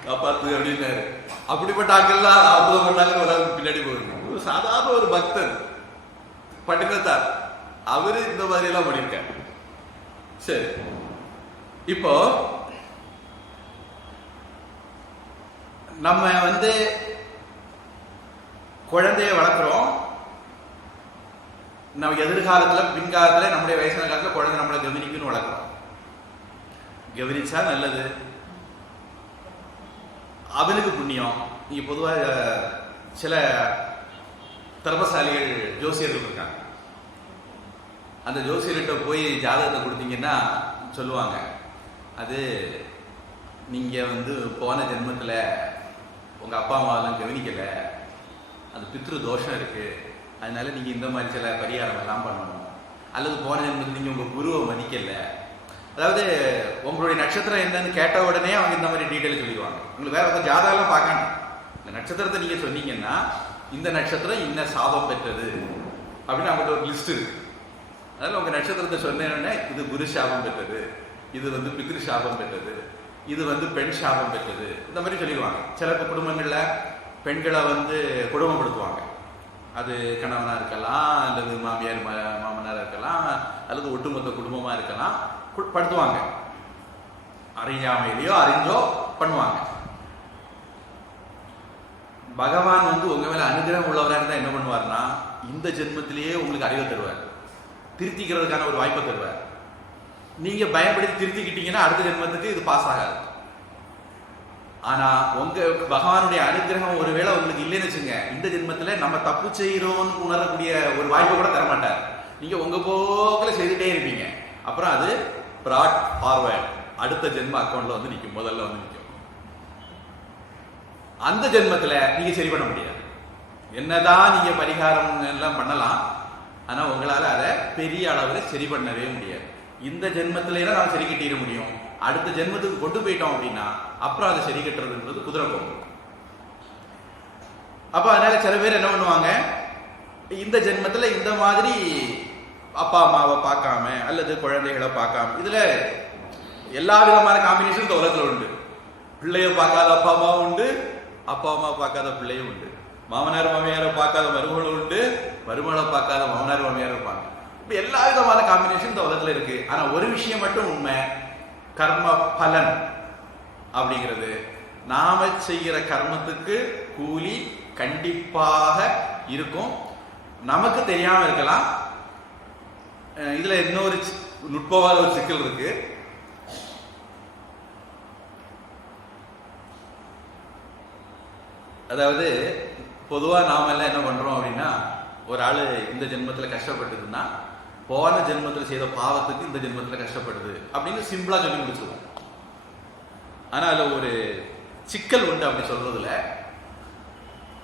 காப்பாத்து அப்படின்னாரு. அப்படிப்பட்ட ஆக்கள்லாம் அற்புதம் பண்ணாங்கன்னு ஒரு ஆள் பின்னாடி போகுது. சாதாரண ஒரு பக்தர் பட்டினத்தார், அவரு இந்த மாதிரி எல்லாம் பண்ணியிருக்காரு. சரி, இப்போ நம்ம குழந்தைய வளர்க்குறோம். நம்ம எதிர்காலத்துல பின்காலத்துல நம்முடைய வயசான காலத்துல குழந்தை நம்மளை கவனிக்கணும்னு வளர்க்குறோம். கவனிச்சா நல்லது, அவனுக்கு புண்ணியம். நீங்க பொதுவாக சில திறமசாலிகள் ஜோசியர்கள் இருக்காங்க. அந்த ஜோசியர்கிட்ட போய் ஜாதகத்தை கொடுத்தீங்கன்னா சொல்லுவாங்க, அது நீங்க போன ஜென்மத்துல உங்க அப்பா அம்மாவெல்லாம் கவனிக்கல, அது பித்ரு தோஷம் இருக்கு, அதனால நீங்க இந்த மாதிரி சில பரிகாரம் எல்லாம் பண்ணணும். அல்லது போன ஜென்மத்தில் நீங்க உங்க குருவை மதிக்கல, அதாவது உங்களுடைய நட்சத்திரம் என்னன்னு கேட்ட உடனே அவங்க இந்த மாதிரி டீட்டெயில் சொல்லிடுவாங்க. உங்களுக்கு வேற ஒரு ஜாதகம் பார்க்கணும். இந்த நட்சத்திரத்தை நீங்க சொன்னீங்கன்னா இந்த நட்சத்திரம் இன்ன சாபம் பெற்றது அப்படின்னு அவங்கள்ட்ட ஒரு லிஸ்ட் இருக்கு. அதனால உங்க நட்சத்திரத்தை சொன்னேன்னா இது குரு சாபம் பெற்றது, இது பித்ரு சாபம் பெற்றது, இது பெண் சாபம் பெற்றது, இந்த மாதிரி சொல்லிடுவாங்க. சில குடும்பங்கள்ல பெண்களை கொடுமைப்படுத்துவாங்க. அது கணவனா இருக்கலாம், அல்லது மாமியார் மாமனாரா இருக்கலாம், அல்லது ஒட்டுமொத்த குடும்பமா இருக்கலாம், படுத்துவாங்க. அறியாமையிலையோ அறிஞ்சோ பண்ணுவாங்க. பகவான் உங்க மேல அனுகிரகம் உள்ளவராக இருந்தா என்ன பண்ணுவார்னா, இந்த ஜென்மத்திலேயே உங்களுக்கு அறிவை தருவார், திருத்திக்கிறதுக்கான ஒரு வாய்ப்பை தருவார். நீங்க பயன்படுத்தி திருத்திக்கிட்டீங்கன்னா அடுத்த ஜென்மத்துக்கு இது பாஸ் ஆகாது. ஆனா உங்க பகவானுடைய அனுகிரகம் ஒருவேளை உங்களுக்கு இல்லைன்னு வச்சுங்க, இந்த ஜென்மத்துல நம்ம தப்பு செய்யறோம்னு உணரக்கூடிய ஒரு வாய்ப்பை கூட தர மாட்டார். நீங்க உங்க போக்கில் செய்துட்டே இருப்பீங்க. அப்புறம் அது brought forward அடுத்த ஜென்ம அக்கௌண்ட்ல நிற்கும், முதல்ல நிற்கும். அந்த ஜென்மத்துல நீங்க சரி பண்ண முடியாது. என்னதான் நீங்க பரிகாரம் எல்லாம் பண்ணலாம், ஆனா உங்களால அதை பெரிய அளவுல சரி பண்ணவே முடியாது. இந்த ஜென்மத்தில நம்ம சரி கட்டிட முடியும். அடுத்த ஜென்மத்துக்கு கொண்டு போயிட்டோம் அப்படின்னா அப்புறம் அதை சரி கட்டுறதுன்றது குதிரை போகும். அப்ப அதனால சில பேர் என்ன பண்ணுவாங்க, இந்த ஜென்மத்துல இந்த மாதிரி அப்பா அம்மாவை பார்க்காம அல்லது குழந்தைகளை பார்க்காம, இதுல எல்லா விதமான காம்பினேஷன் இந்த உலகத்துல உண்டு. பிள்ளைய பார்க்காத அப்பா அம்மா உண்டு, அப்பா அம்மா பார்க்காத பிள்ளையும் உண்டு. மாமனார் மாமியாரை பார்க்காத மருமகளும் உண்டு, மருமகளை பார்க்காத மாமனார் மாமியாரும் இருப்பாங்க. இப்ப எல்லா விதமான காம்பினேஷன் இந்த உலகத்துல இருக்கு. ஆனா ஒரு விஷயம் மட்டும் உண்மை, கர்ம பலன் அப்படிங்கிறது நாம செய்கிற கர்மத்துக்கு கூலி கண்டிப்பாக இருக்கும். நமக்கு தெரியாம இருக்கலாம். இதுல இன்னொரு நுட்பமான ஒரு சிக்கல் இருக்கு. அதாவது பொதுவா நாம எல்லாம் என்ன பண்றோம் அப்படின்னா, ஒரு ஆளு இந்த ஜென்மத்துல கஷ்டப்பட்டதுன்னா போன ஜென்மத்துல செய்த பாவத்துக்கு இந்த ஜென்மத்துல கஷ்டப்படுது அப்படின்னு சிம்பிளா சொல்லி முடிச்சிருவோம். ஆனா அதுல ஒரு சிக்கல் உண்டு அப்படி சொல்றதுல.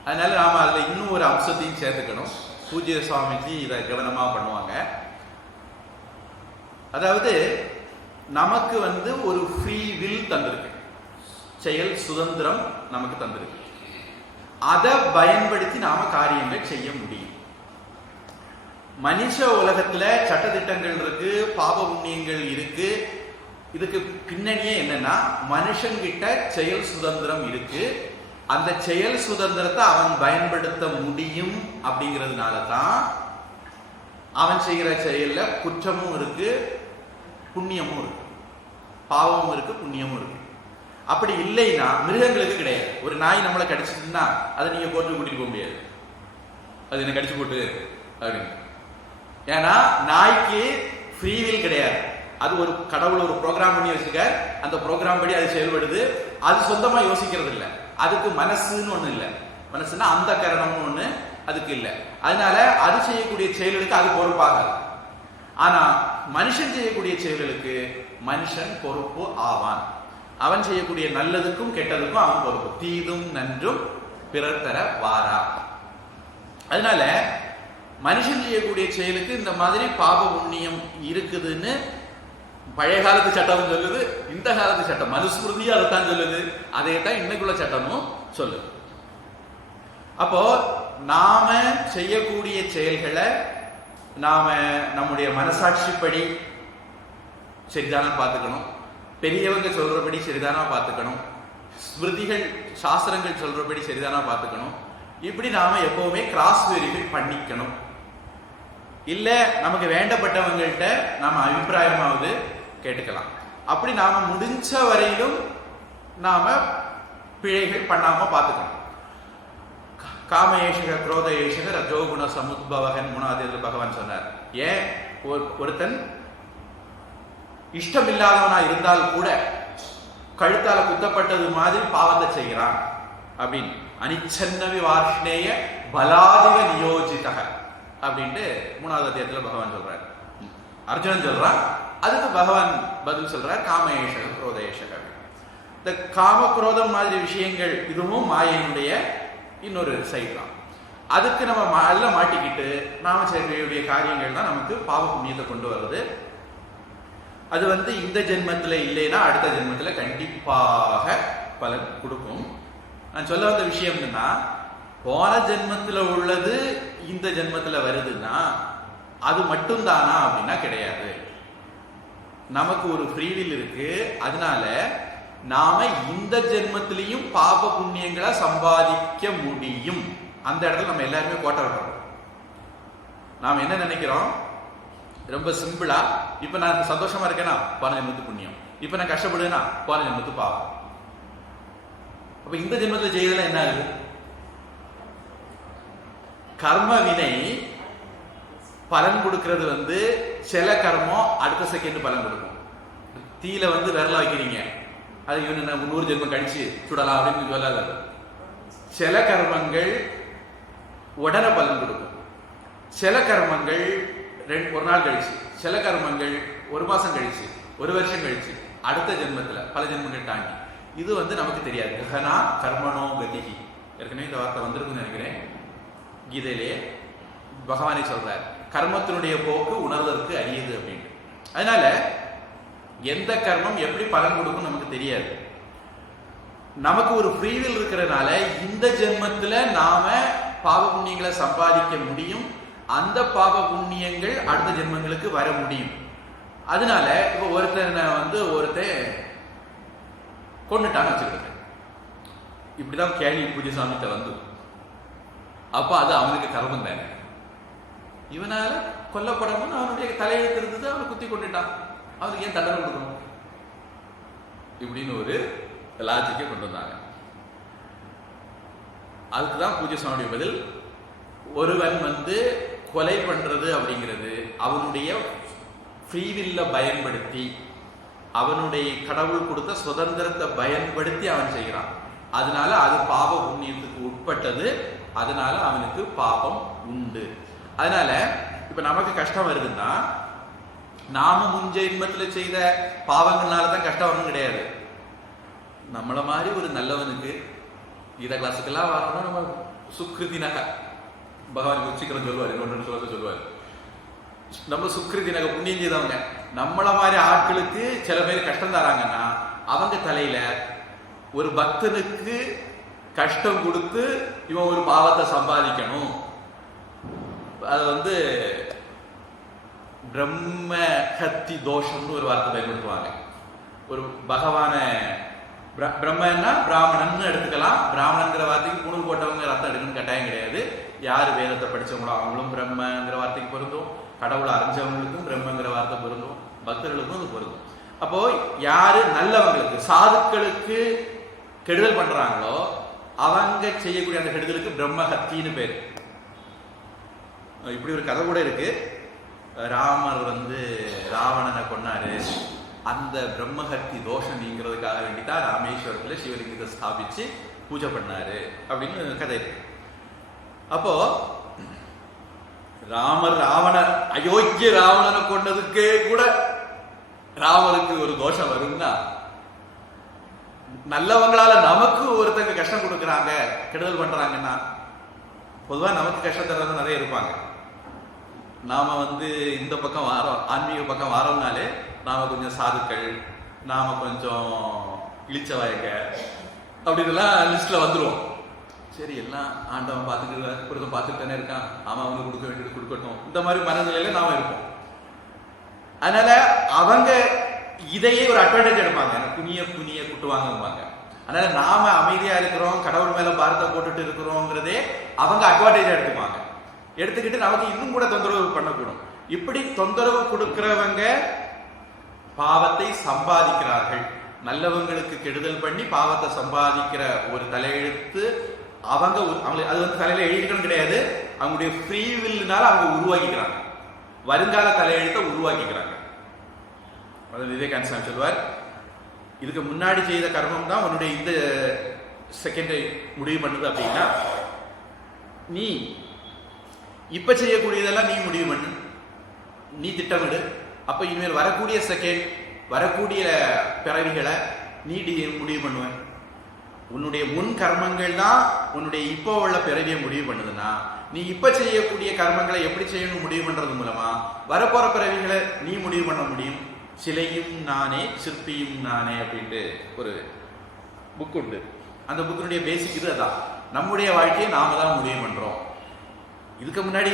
அதனால நாம அதுல இன்னும் ஒரு அம்சத்தையும் சேர்த்துக்கணும். பூஜ்ய சுவாமிஜி இதை கவனமா பண்ணுவாங்க. அதாவது நமக்கு ஒரு ஃப்ரீ வில் தந்திருக்கு, செயல் சுதந்திரம் நமக்கு தந்திருக்கு. அதை பயன்படுத்தி நாம காரியங்கள் செய்ய முடியும். மனுஷ உலகத்துல சட்டதிட்டங்கள் இருக்கு, பாப புண்ணியங்கள் இருக்கு. இதுக்கு பின்னணியே என்னன்னா, மனுஷன்கிட்ட செயல் சுதந்திரம் இருக்கு. அந்த செயல் சுதந்திரத்தை அவன் பயன்படுத்த முடியும். அப்படிங்கிறதுனால தான் அவன் செய்கிற செயல்ல குற்றமும் இருக்கு, புண்ணியமும் இருக்கு. பாவமும் இருக்கு, புண்ணியமும் இருக்கு. அப்படி இல்லைன்னா மிருகங்களுக்கு கிடையாது. ஒரு நாய் நம்மளை கடிச்சிட்டுன்னா அதை நீங்க கோர்ட்டுக்கு கூட்டிட்டு போக முடியாது, அது என்ன கடிச்சு போட்டு அப்படின்னு. ஏன்னா நாய்க்கு ஃப்ரீவில் கிடையாது. அது ஒரு கடவுள் ஒரு ப்ரோக்ராம் பண்ணி வச்சுக்க, அந்த ப்ரோக்ராம் படி அது செயல்படுது. அது சொந்தமா யோசிக்கிறது இல்லை. அதுக்கு மனசுன்னு ஒண்ணு இல்லை. மனசுன்னா அந்த கரணம்னு ஒண்ணு அதுக்கு இல்லை. அதனால அது செய்யக்கூடிய செயல்களுக்கு அது பொறுப்பாகாது. ஆனா மனுஷன் செய்யக்கூடிய செயல்களுக்கு மனுஷன் பொறுப்பு ஆவான். அவன் செய்யக்கூடிய நல்லதுக்கும் கெட்டதுக்கும் அவன் பொறுப்பு. தீதும் நன்றும் பிறர் தர வாரா. அதனால மனுஷன் செய்யக்கூடிய செயலுக்கு இந்த மாதிரி பாப புண்ணியம் இருக்குதுன்னு பழைய காலத்து சட்டம் சொல்லுது, இந்த காலத்து சட்டம் மனுஸ்மிருதியும் அதைத்தான் சொல்லுது, அதே தான் இன்னைக்குள்ள சட்டமும் சொல்லுது. அப்போ நாம செய்யக்கூடிய செயல்களை நாம நம்முடைய மனசாட்சிப்படி சரிதானா பார்த்துக்கணும், பெரியவங்க சொல்றபடி சரிதானா பார்த்துக்கணும், ஸ்மிருதிகள் சாஸ்திரங்கள் சொல்றபடி சரிதானா பார்த்துக்கணும். இப்படி நாம எப்பவுமே கிராஸ் வெரிஃபை பண்ணிக்கணும். இல்ல நமக்கு வேண்டப்பட்டவங்கள்ட்ட நாம அபிப்பிராயமாவது கேட்டுக்கலாம். அப்படி நாம முடிஞ்ச வரையிலும் நாம பிழைகள் பண்ணாம பார்த்துக்கணும். காம ஏஷக குரோத ஏஷக ரஜோகுண சமுத்பவகன் மூணாவது பகவான் சொன்னார். ஏன் ஒருத்தன் இஷ்டம் இல்லாதவனா இருந்தால் கூட கழுத்தால குத்தப்பட்டது மாதிரி பாவத்தை செய்கிறான் அப்படின்னு. அனிச்சன்னவி வார்ஷ்ணேய பலாதிவ நியோஜிதக அப்படின்ட்டு மூணாவது அத்தியாயத்துல பகவான் சொல்றார். அர்ஜுனன் சொல்றான், அதுக்கு பகவான் பதில் சொல்றார், காம ஏஷக குரோத ஏஷக. இந்த காம குரோதம் மாதிரி விஷயங்கள் இதுவும் மாயையினுடைய இன்னொரு சைடு தான். அதுக்கு நம்ம எல்லாம் மாட்டிக்கிட்டு நாம செய்யக்கூடிய காரியங்கள் தான் நமக்கு பாவ புண்ணியத்தை கொண்டு வர்றது. அது வந்து இந்த ஜென்மத்தில் இல்லைன்னா அடுத்த ஜென்மத்தில் கண்டிப்பாக பலன் கொடுக்கும். நான் சொல்ல வந்த விஷயம் என்னன்னா, போன ஜென்மத்தில் உள்ளது இந்த ஜென்மத்தில் வருதுன்னா அது மட்டும்தானா அப்படின்னா கிடையாது. நமக்கு ஒரு ஃப்ரீவில் இருக்கு. அதனால நாம இந்த ஜென்மத்திலையும் பாப புண்ணியங்களை சம்பாதிக்க முடியும். அந்த இடத்துல நம்ம எல்லாருமே கோட்டை விடுறோம். நாம் என்ன நினைக்கிறோம், ரொம்ப சிம்பிளா, இப்ப நான் சந்தோஷமா இருக்கேனா போன ஜென்மத்து புண்ணியம், இப்ப நான் கஷ்டப்படுவேனா போன ஜென்மத்து பாவம். அப்ப இந்த ஜென்மத்தில் செய்ததெல்லாம் என்ன ஆகுது? கர்ம வினை பலன் கொடுக்கிறது வந்து சில கர்மம் அடுத்த செகண்ட் பலன் கொடுக்கும். தீல வந்து விரல வைக்கிறீங்க, அது இவன் 100 ஜென்மம் கழிச்சு சுடலாம் அப்படின்னு சொல்லாது. சில கர்மங்கள் உடனே பலன் கொடுக்கும், சில கர்மங்கள் ஒரு நாள் கழிச்சு, சில கர்மங்கள் 1 மாசம் கழிச்சு, 1 வருஷம் கழிச்சு, அடுத்த ஜென்மத்துல பல ஜென்மங்கள் தாண்டி. இது வந்து நமக்கு தெரியாது. கஹனா கர்மனோ கதிகி, ஏற்கனவே இந்த வார்த்தை வந்திருக்குன்னு நினைக்கிறேன். கீதையிலே பகவானே சொல்றார், கர்மத்தினுடைய போக்கு உணர்வதற்கு அரியது அப்படின்ட்டு. அதனால எந்த கர்மம் எப்படி பலன் கொடுக்கும் நமக்கு தெரியாது. நமக்கு ஒரு ஃப்ரீவில் இருக்கிறதுனால இந்த ஜென்மத்துல நாம பாவ புண்ணியங்களை சம்பாதிக்க முடியும். அந்த பாவ புண்ணியங்கள் அடுத்த ஜென்மங்களுக்கு வர முடியும். அதனால இப்ப ஒருத்தன் கொண்டுட்டான்னு வச்சுக்கிட்டு, இப்படிதான் கேள்வி பூஜை சாமிகிட்ட வந்து, அப்ப அது அவனுக்கு கர்மம் தானே. இவனால கொல்லப்படணும், அவனுடைய தலையெழுத்து இருந்தது, அவனை குத்தி கொண்டுட்டான், அவனுக்கு ஏன் தண்டனை கொடுக்கணும் இப்படின்னு ஒரு லாஜிக்கை கொண்டு வந்தாங்க. அதுக்குதான் பூஜை சாமியுடைய பதில், ஒருவன் வந்து கொலை பண்றது அப்படிங்கிறது அவனுடைய ஃப்ரீவில்ல பயன்படுத்தி, அவனுடைய கடவுள் கொடுத்த சுதந்திரத்தை பயன்படுத்தி அவன் செய்கிறான். அதனால அது பாப புண்ணியத்துக்கு உட்பட்டது. அதனால அவனுக்கு பாபம் உண்டு. அதனால இப்ப நமக்கு கஷ்டம் வருதுன்னா நாம முன் ஜென்மத்துல செய்த பாவங்கள்னாலதான் கஷ்டம் வரணும் கிடையாது. நம்மள மாதிரி ஒரு நல்லவனுக்கு கீதா கிளாஸுக்கெல்லாம் வரணும், நம்ம சுக்ருதி நகை பகவான் உச்சிக்கலம் சொல்லுவார், இன்னொன்று சொல்லுவார், நம்ம சுக்ருதி நகை புண்ணியம் செய்தவங்க. நம்மள மாதிரி ஆட்களுக்கு சில பேர் கஷ்டம் தராங்கன்னா அவங்க தலையில ஒரு பக்தனுக்கு கஷ்டம் கொடுத்து இவன் ஒரு பாவத்தை சம்பாதிக்கணும். அது வந்து பிரம்மஹத்தி தோஷம்னு ஒரு வார்த்தை பயன்படுத்துவாங்க. ஒரு பகவான பிரம்மன்னா பிராமணன் எடுத்துக்கலாம். பிராமணங்கிற வார்த்தைக்கு புணு போட்டவங்க அர்த்தம் எடுக்கணும்னு கட்டாயம் கிடையாது. யார் வேதத்தை படிச்சவங்களோ அவங்களும் பிரம்மங்கிற வார்த்தைக்கு பொருந்தும், கடவுளை அறிஞ்சவங்களுக்கும் பிரம்மங்கிற வார்த்தை பொருந்தும், பக்தர்களுக்கும் அது பொருந்தும். அப்போ யாரு நல்லவங்களுக்கு சாதுக்களுக்கு கெடுதல் பண்றாங்களோ அவங்க செய்யக்கூடிய அந்த கெடுதலுக்கு பிரம்மஹத்தின்னு பேர். இப்படி ஒரு கதை கூட இருக்கு. ராமர் வந்து ராவணனை கொன்னாரு, அந்த பிரம்மஹத்தி தோஷம் நீங்கிறதுக்காக வேண்டிதான் ராமேஸ்வரத்துல சிவலிங்கத்தை ஸ்தாபிச்சு பூஜை பண்ணாரு அப்படின்னு கதை இருக்கு. அப்போ ராமர் அயோக்கிய ராவணனை கொண்டதுக்கே கூட ராமருக்கு ஒரு தோஷம் வரும்னா, நல்லவங்களால நமக்கு ஒருத்தங்க கஷ்டம் கொடுக்குறாங்க, கெடுதல் பண்றாங்கன்னா, பொதுவா நமக்கு கஷ்டம் தர்றவங்க நிறைய இருப்பாங்க. நாம வந்து இந்த பக்கம் வாரோம், ஆன்மீக பக்கம் வாரோம்னாலே நாம கொஞ்சம் சாதுக்கள், நாம கொஞ்சம் இழிச்சவாயங்க அப்படின்லாம் லிஸ்ட்ல வந்துருவோம். சரி, எல்லாம் ஆண்டவன் பார்த்துட்டு பார்த்துட்டு தானே இருக்கான், ஆமா அவனுக்கு கொடுக்க வேண்டியது கொடுக்கட்டும், இந்த மாதிரி மனநிலையில நாம இருப்போம். அதனால அவங்க இதையே ஒரு அட்வான்டேஜ் எடுப்பாங்க, புனிய குட்டுவாங்க. அதனால நாம அமைதியா இருக்கிறோம், கடவுள் மேல பாரத்தை போட்டுட்டு இருக்கிறோங்கிறதே அவங்க அட்வான்டேஜா எடுத்துப்பாங்க. எடுத்துக்கிட்டு நமக்கு இன்னும் கூட தொந்தரவு பண்ணக்கூடும். இப்படி தொந்தரவு கொடுக்கிறவங்க பாவத்தை சம்பாதிக்கிறார்கள். நல்லவங்களுக்கு கெடுதல் பண்ணி பாவத்தை சம்பாதிக்கிற ஒரு தலையெழுத்து அவங்க அது வந்து தலையில எழுதிக்கணும் கிடையாது, அவங்களுடைய ஃப்ரீ வில்னால அவங்க உருவாக்கிக்கிறாங்க, வருங்கால தலையெழுத்தை உருவாக்கிக்கிறாங்க. விவேகானந்த சாமி சொல்வார், இதுக்கு முன்னாடி செய்த கர்மம் தான் உன்னுடைய இந்த செகண்டை முடிவு பண்ணுது. அப்படின்னா நீ இப்ப செய்யக்கூடியதெல்லாம் நீ முடிவு பண்ணு, நீ திட்டமிடு. அப்ப இனிமேல் வரக்கூடிய செகண்ட், வரக்கூடிய பிறவிகளை நீ முடிவு பண்ணுவேன். உன்னுடைய முன் கர்மங்கள் தான் உன்னுடைய இப்போ உள்ள பிறவியை முடிவு பண்ணுதுன்னா, நீ இப்ப செய்யக்கூடிய கர்மங்களை எப்படி செய்யணும் முடிவு பண்றது மூலமா வரப்போற பிறவிகளை நீ முடிவு பண்ண முடியும். சிலையும் நானே சிற்பியும் நானே அப்படின்ட்டு ஒரு புக் உண்டு. அந்த புக்கினுடைய பேசிக் இது அதான். நம்முடைய வாழ்க்கையை நாம தான் முடிவு பண்றோம். இதுக்கு முன்னாடி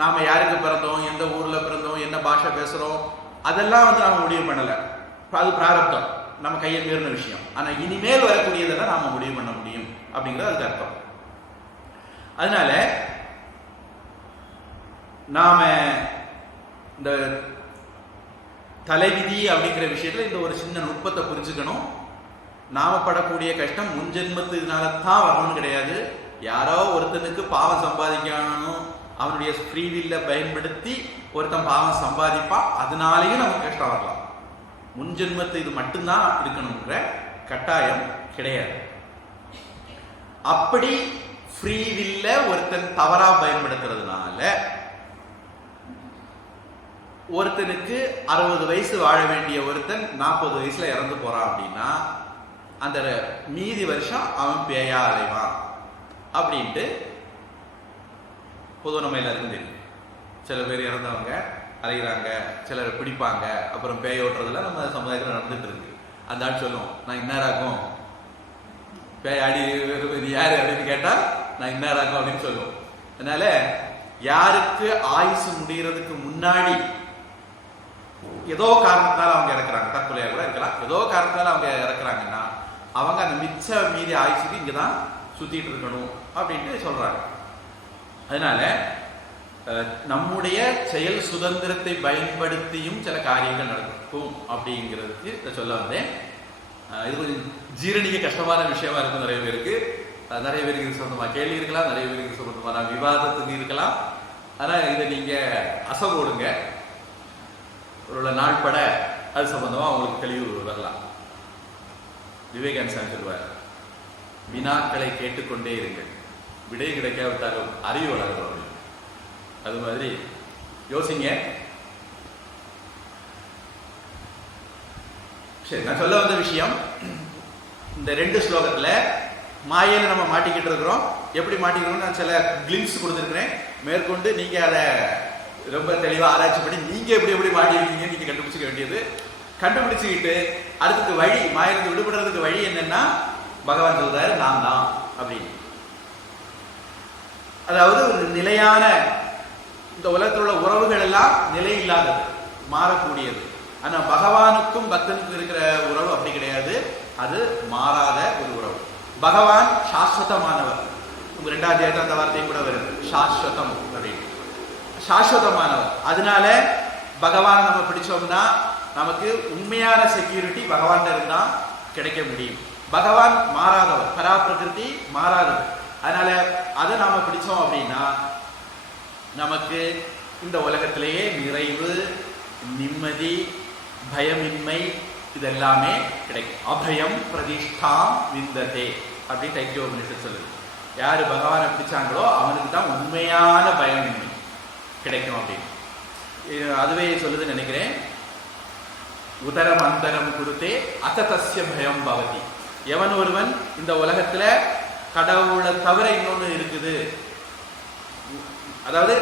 நாம யாருக்கு பிறந்தோம், எந்த ஊர்ல பிறந்தோம், என்ன பாஷை பேசுறோம், அதெல்லாம் நாம முடிவு பண்ணல. அது பிராரப்தம், நம்ம கையை மீறின விஷயம். ஆனா இனிமேல் வரக்கூடியதெல்லாம் நாம முடிவு பண்ண முடியும் அப்படிங்கிறது அதுக்கு அர்த்தம். அதனால நாம இந்த தலைவிதி அப்படிங்கிற விஷயத்துல இந்த ஒரு சின்ன நுட்பத்தை புரிஞ்சுக்கணும். நாம படக்கூடிய கஷ்டம் முன்ஜென்மத்தினால தான் வரணும்னு கிடையாது. யாரோ ஒருத்தனுக்கு பாவம் சம்பாதிக்கணும், அவனுடைய ஃப்ரீவில்ல பயன்படுத்தி ஒருத்தன் பாவம் சம்பாதிப்பான், அதனாலேயும் நமக்கு கஷ்டம் வரலாம். முன்ஜென்மத்து இது மட்டும்தான் இருக்கணுங்கிற கட்டாயம் கிடையாது. அப்படி ஃப்ரீவில்ல ஒருத்தன் தவறா பயன்படுத்துறதுனால ஒருத்தனுக்கு 60 வயசு வாழ வேண்டிய ஒருத்தன் 40 வயசுல இறந்து போறான் அப்படின்னா அந்த மீதி வருஷம் அவன் பேயா அலைவான் அப்படின்ட்டு பொதுவாக நம்ம எல்லாருக்கும் தெரியும். சில பேர் இறந்தவங்க அலைகிறாங்க, சிலர் பிடிப்பாங்க, அப்புறம் பேய் ஓட்டுறதுல நம்ம சமுதாயத்தில் நடந்துட்டு இருக்கு. அந்த ஆள் சொல்லும், நான் இன்னாராக்கும் பேய் ஆடி யாரு அப்படின்னு கேட்டா நான் இன்னாராக்கும் அப்படின்னு சொல்லுவோம். அதனால யாருக்கு ஆயுசு முடிகிறதுக்கு முன்னாடி ஏதோ காரணத்தால் அவங்க இறக்குறாங்க, தற்கொலையா கூட இருக்கலாம், ஏதோ காரணத்தால் அவங்க இறக்குறாங்கன்னா அவங்க அந்த மிச்ச மீதி ஆயுசுக்கு இங்கதான் சுத்திட்டு இருக்கணும் அப்படின்ட்டு சொல்றாங்க. அதனால நம்முடைய செயல் சுதந்திரத்தை பயன்படுத்தியும் சில காரியங்கள் நடக்கும் அப்படிங்கிறதுக்கு சொல்ல வந்தேன். இது கொஞ்சம் ஜீரணிக்க கஷ்டமான விஷயமா இருக்கும் நிறைய பேருக்கு. நிறைய பேருக்கு இது சம்பந்தமா கேள்வி இருக்கலாம், நிறைய பேருக்கு சம்பந்தமான விவாதத்துக்கு இருக்கலாம். ஆனா இதை நீங்க அசைவோடுங்க, ஒரு நாள்பட அது சம்பந்தமா உங்களுக்கு தெளிவு வரலாம். விவேகானந்தர் சொல்வார், வினாக்களை கேட்டுக்கொண்டே இருங்கள், விடை கிடைக்காவிட்டாலும் அறிவு வளர்கிறோம். அது மாதிரி யோசிங்க. சரி, நான் சொல்ல வந்த விஷயம், இந்த 2 ஸ்லோகத்துல மாயையில நம்ம மாட்டிக்கிட்டு இருக்கிறோம். எப்படி மாட்டிக்கிறோம்னு நான் சில கிளிம்ஸ் கொடுத்துருக்கிறேன். மேற்கொண்டு நீங்க அதை ரொம்ப தெளிவா ஆராய்ச்சி பண்ணி நீங்க எப்படி மாட்டிருக்கீங்க நீங்க கண்டுபிடிச்சிக்க வேண்டியது. கண்டுபிடிச்சுக்கிட்டு அடுத்தது வழி, மாயிலிருந்து விடுபடுறதுக்கு வழி என்னன்னா பகவான் சொல்றாரு நான் தான் அப்படின்னு. அதாவது ஒரு நிலையான, இந்த உலகத்தில் உள்ள உறவுகள் எல்லாம் நிலை இல்லாதது, மாறக்கூடியது. ஆனா பகவானுக்கும் பக்தனுக்கும் இருக்கிற உறவு அப்படி கிடையாது, அது மாறாத ஒரு உறவு. பகவான் சாஸ்வதமானவர். 2வது அத்தியாயத்தில் அந்த வார்த்தையும் கூட வருது, சாஸ்வதம் அப்படின்னு. சாஸ்வதமானவர். அதனால பகவான் நம்ம பிடிச்சோம்னா நமக்கு உண்மையான செக்யூரிட்டி பகவான் இருந்தா கிடைக்க முடியும். பகவான் மாறாதவர், பராபிரகிருதி மாறாதவர். அதனால அதை நாம பிடிச்சோம் அப்படின்னா நமக்கு இந்த உலகத்திலேயே நிறைவு, நிம்மதி, பயமின்மை இதெல்லாமே கிடைக்கும். அபயம் பிரதிஷ்டாம் விந்ததே அப்படின்னு தைத்தியோபனிஷத் சொல்லுது. யாரு பகவானை பிடிச்சாங்களோ அவனுக்கு தான் உண்மையான பயமின்மை கிடைக்கும் அப்படின்னு. அதுவே சொல்லுதுன்னு நினைக்கிறேன். உதரம் அந்தரம் குருத்தே அசதஸ்ய பயம் பவதி. எவன் ஒருவன் இந்த உலகத்துல கடவுளை தவிர இன்னொன்னு இருக்குது, அதாவது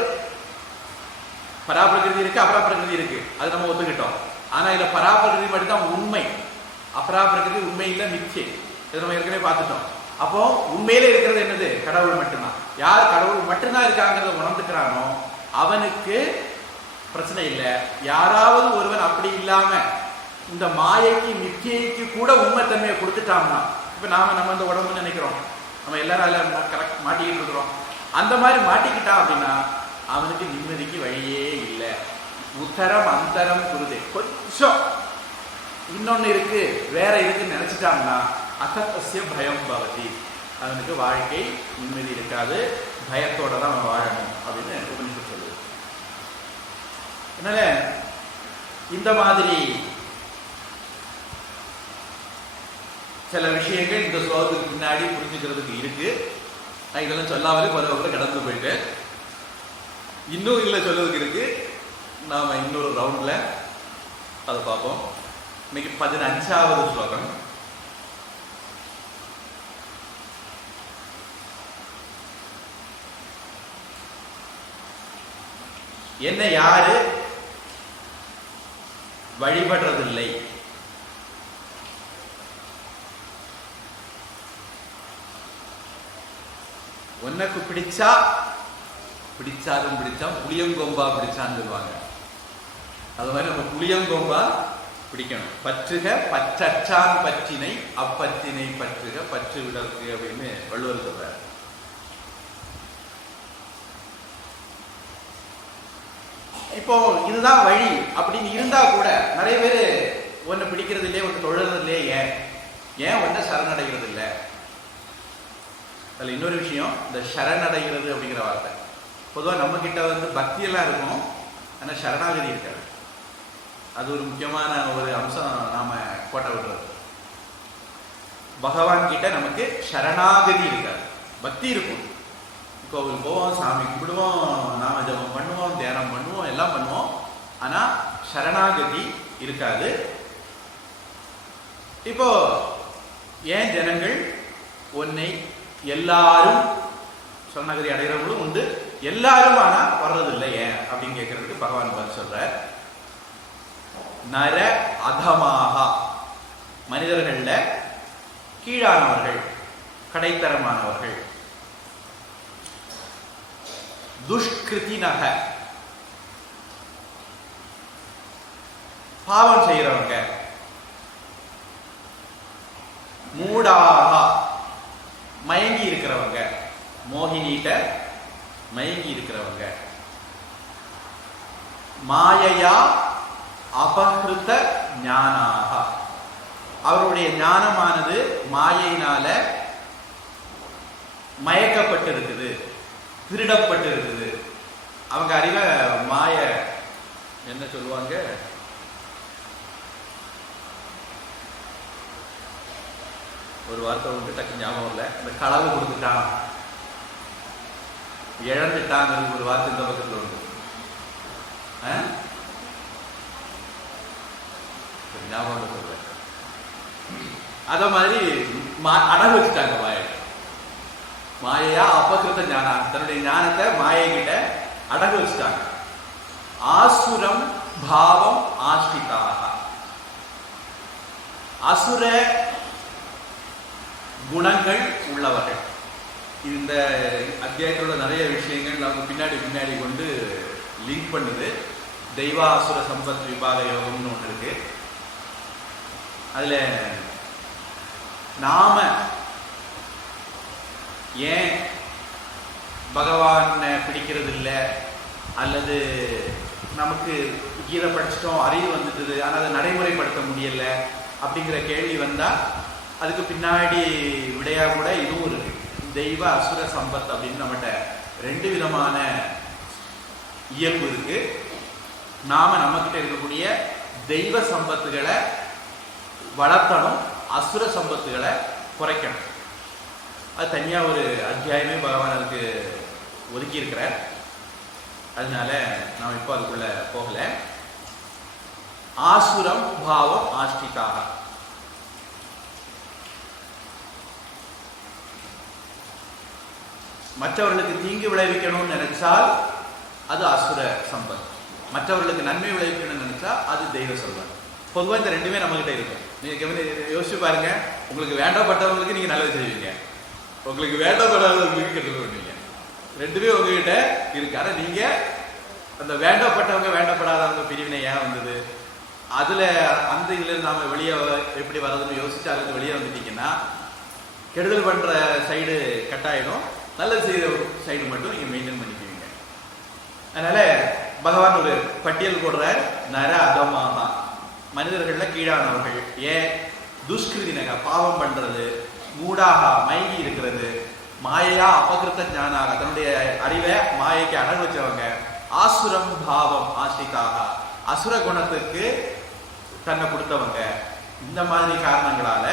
பராபிரகிருதி இருக்கு, அபராபிரகிருதி இருக்கு, அது நம்ம ஒத்துக்கிட்டோம். ஆனா இதுல பராபிரகிருதி மட்டும் தான் உண்மை, அபராபிரகிருதி உண்மை இல்ல, மிச்சை. இதை நம்ம ஏற்கனவே பார்த்துட்டோம். அப்போ உண்மையில இருக்கிறது என்னது? கடவுள் மட்டும்தான். யார் கடவுள் மட்டும்தான் இருக்காங்கிறத உணர்ந்துக்கிறானோ அவனுக்கு பிரச்சனை இல்லை. யாராவது ஒருவன் அப்படி இல்லாம இந்த மாயைக்கு மித்தியைக்கு கூட உண்மைத்தன்மையை கொடுத்துட்டான்னா, இப்ப நம்ம இந்த உடம்புன்னு நினைக்கிறோம், நம்ம எல்லாரும் அதில் கரெக்ட் மாட்டிக்கிட்டு இருக்கிறோம். அந்த மாதிரி மாட்டிக்கிட்டான் அப்படின்னா அவனுக்கு நிம்மதிக்கு வழியே இல்லை. உத்தரம் அந்தரம் குருதே, கொஞ்சம் இன்னொன்னு இருக்கு வேற இருக்குன்னு நினைச்சிட்டாங்கன்னா அசத்தசிய பயம் பவதி, அவனுக்கு வாழ்க்கை நிம்மதி இருக்காது, பயத்தோட தான் அவன் வாழணும் அப்படின்னு உபனிஷத்து சொல்லுது. அதனால இந்த மாதிரி சில விஷயங்கள் இந்த ஸ்லோகத்துக்கு பின்னாடி புரிஞ்சுக்கிறதுக்கு இருக்கு. நான் இதெல்லாம் சொல்லாமலே பருவத்தில் கடந்து போயிட்டு இன்னும் இல்லை சொல்றதுக்கு இருக்கு. நாம இன்னொரு ரவுண்ட்ல அதை பார்ப்போம். இன்னைக்கு 15வது ஸ்லோகம். என்ன யாரு வழிபடுறதில்லை. உனக்கு பிடிச்சாலும் பிடிச்சா புளியங்கொம்பா பிடிச்சான்னு சொல்லுவாங்க. அது மாதிரி நம்ம புளியங்கொம்பா பிடிக்கணும். பற்றுக பற்றச்சான் பற்றினை அப்பற்றினை பற்றுக பற்று விடற்கு அப்படின்னு வள்ளுவர் சொல்றார். இப்போ இதுதான் வழி அப்படின்னு இருந்தா கூட நிறைய பேர் ஒன்னு பிடிக்கிறது இல்லையே, ஒன்னு தொழுறது இல்லையே, ஏன் ஒன்ன சரணடைகிறது இல்லை. அதுல இன்னொரு விஷயம், இந்த சரணடைகிறது அப்படிங்கிற வார்த்தை பொதுவாக நம்ம கிட்ட பக்தி எல்லாம் இருக்கும், ஆனா சரணாகதி இருக்காது. அது ஒரு முக்கியமான ஒரு அம்சம் நாம கோட்டை விடுறது. பகவான் கிட்ட நமக்கு சரணாகதி இருக்காது. பக்தி இருக்கும், கோவில் போவோம், சாமி கும்பிடுவோம், நாம ஜபம் பண்ணுவோம், தியானம் பண்ணுவோம், எல்லாம் பண்ணுவோம், ஆனா சரணாகதி இருக்காது. இப்போ ஏன் ஜனங்கள் உன்னை எல்லாரும் சரணாகதி அடைகிறவங்களும் உண்டு, எல்லாரும் ஆனா வர்றதில்லை ஏன் அப்படின்னு கேட்கறதுக்கு பகவான் பதில் சொல்ற. நர அதமாக, மனிதர்கள்ல கீழானவர்கள், கடைத்தரமானவர்கள், துஷ்கிருதினக, பாவம் செய்யறவங்க, மூடாக, மயங்கி இருக்கிறவங்க, மோகினிட்ட மயங்கி இருக்கிறவங்க, மாயையா அபகிருத ஞானாக, அவருடைய ஞானமானது மாயையினால மயக்கப்பட்டு இருக்குது, திருடப்பட்டு இருக்குது. அவங்க அறிவை மாய என்ன சொல்லுவாங்க, ஒரு வார்த்தை உண்டு டக்கு ஞாபகம் இல்லை, இந்த களவு கொடுத்துட்டான், இழந்துட்டாங்கிறது ஒரு வார்த்தை இந்த பக்கத்தில் உண்டு. ஞாபகம் சொல்றேன். அத மாதிரி அடகு வச்சுட்டாங்க மாயை. மாயையா அபகிருத ஞானம், தன்னுடைய ஞானத்தை மாயை கிட்ட அடகு வச்சுட்டாங்க. ஆசுரம் பாவம் ஆஸ்திதாக, அசுர குணங்கள் உள்ளவர்கள். இந்த அத்தியாயத்தோட நிறைய விஷயங்கள் நம்ம பின்னாடி கொண்டு லிங்க் பண்ணுது. தெய்வாசுர சம்பத் விபாக யோகம்னு ஒன்று இருக்கு. அதுல நாம ஏன் பகவானை பிடிக்கிறது இல்லை, அல்லது நமக்கு கீதை படிச்சிட்டோம், அறிவு வந்துட்டுது, ஆனால் அதை நடைமுறைப்படுத்த முடியல அப்படிங்கிற கேள்வி வந்தா அதுக்கு பின்னாடி விடையா கூட இதுவும் இருக்கு. தெய்வ அசுர சம்பத் அப்படின்னு நம்மகிட்ட ரெண்டு விதமான இயல்பு இருக்கு. நாம நம்ம கிட்ட இருக்கக்கூடிய தெய்வ சம்பத்துகளை வளர்த்தணும், அசுர சம்பத்துகளை குறைக்கணும். அது தனியா ஒரு அத்தியாயமே பகவான் அதுக்கு ஒதுக்கி இருக்கிறார். அதனால நாம் இப்போ அதுக்குள்ள போகல. ஆசுரம் பாவம் ஆஷ்டிகாக, மற்றவர்களுக்கு தீங்கு விளைவிக்கணும்னு நினைச்சால் அது அசுர சம்பத், மற்றவர்களுக்கு நன்மை விளைவிக்கணும்னு நினைச்சா அது தெய்வ சம்பத். பொதுவாக இந்த ரெண்டுமே நம்ம கிட்ட இருக்கும். நீங்க யோசிச்சு பாருங்க, உங்களுக்கு வேண்டப்பட்டவங்களுக்கு நீங்க நல்லது செய்வீங்க, உங்களுக்கு வேண்டப்படாதவங்களுக்கு கெட்டது பண்ணுவீங்க. ரெண்டுமே உங்ககிட்ட இருக்கு. ஆனா நீங்க அந்த வேண்டப்பட்டவங்க வேண்டப்படாதவங்க பிரிவினை ஏன் வந்தது, அதுல அந்த இதுல நாம வெளியே எப்படி வர்றதுன்னு யோசிச்சு அதுக்கு வெளியே வந்துட்டீங்கன்னா கெடுதல் பண்ற சைடு கட்டாயிடும், நல்லது செய்யற சைடு மட்டும் நீங்க மெயின்டைன் பண்ணிக்குவீங்க. அதனால பகவான் ஒரு பட்டியல் போடுற. நர அதமாக, மனிதர்கள்ல கீழானவர்கள். ஏன் துஷ்கிருதினக, பாவம் பண்றது, மூடாக மயங்கி இருக்கிறது, மாயையா அபகிருத்த ஞானாக, தன்னுடைய அறிவை மாயைக்கு அடகு வச்சவங்க, ஆசுரம் பாவம் ஆஸ்திகாக, அசுர குணத்துக்கு தன்னை கொடுத்தவங்க. இந்த மாதிரி காரணங்களால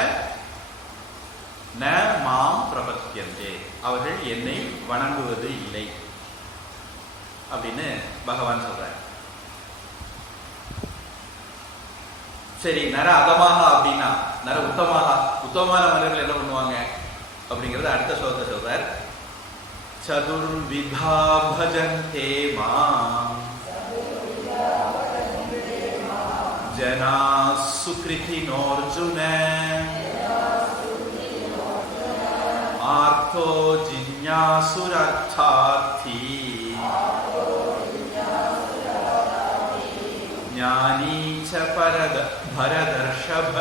ந மாம் பிரபத்தியந்தே, அவர்கள் என்னை வணங்குவது இல்லை அப்படின்னு பகவான் சொல்றார். சரி, நர அதமாக அப்படின்னா நர உத்தமாக, உத்தமமான மனிதர்கள் என்ன பண்ணுவாங்க அப்படிங்கறது அடுத்த ஸ்லோகத்தை சொல்றார். சதுர்விதா பஜந்தே மாம் जना सुकृतिनोऽर्जुन आर्तो जिज्ञासुरर्थार्थी ज्ञानी च भरदर्षभ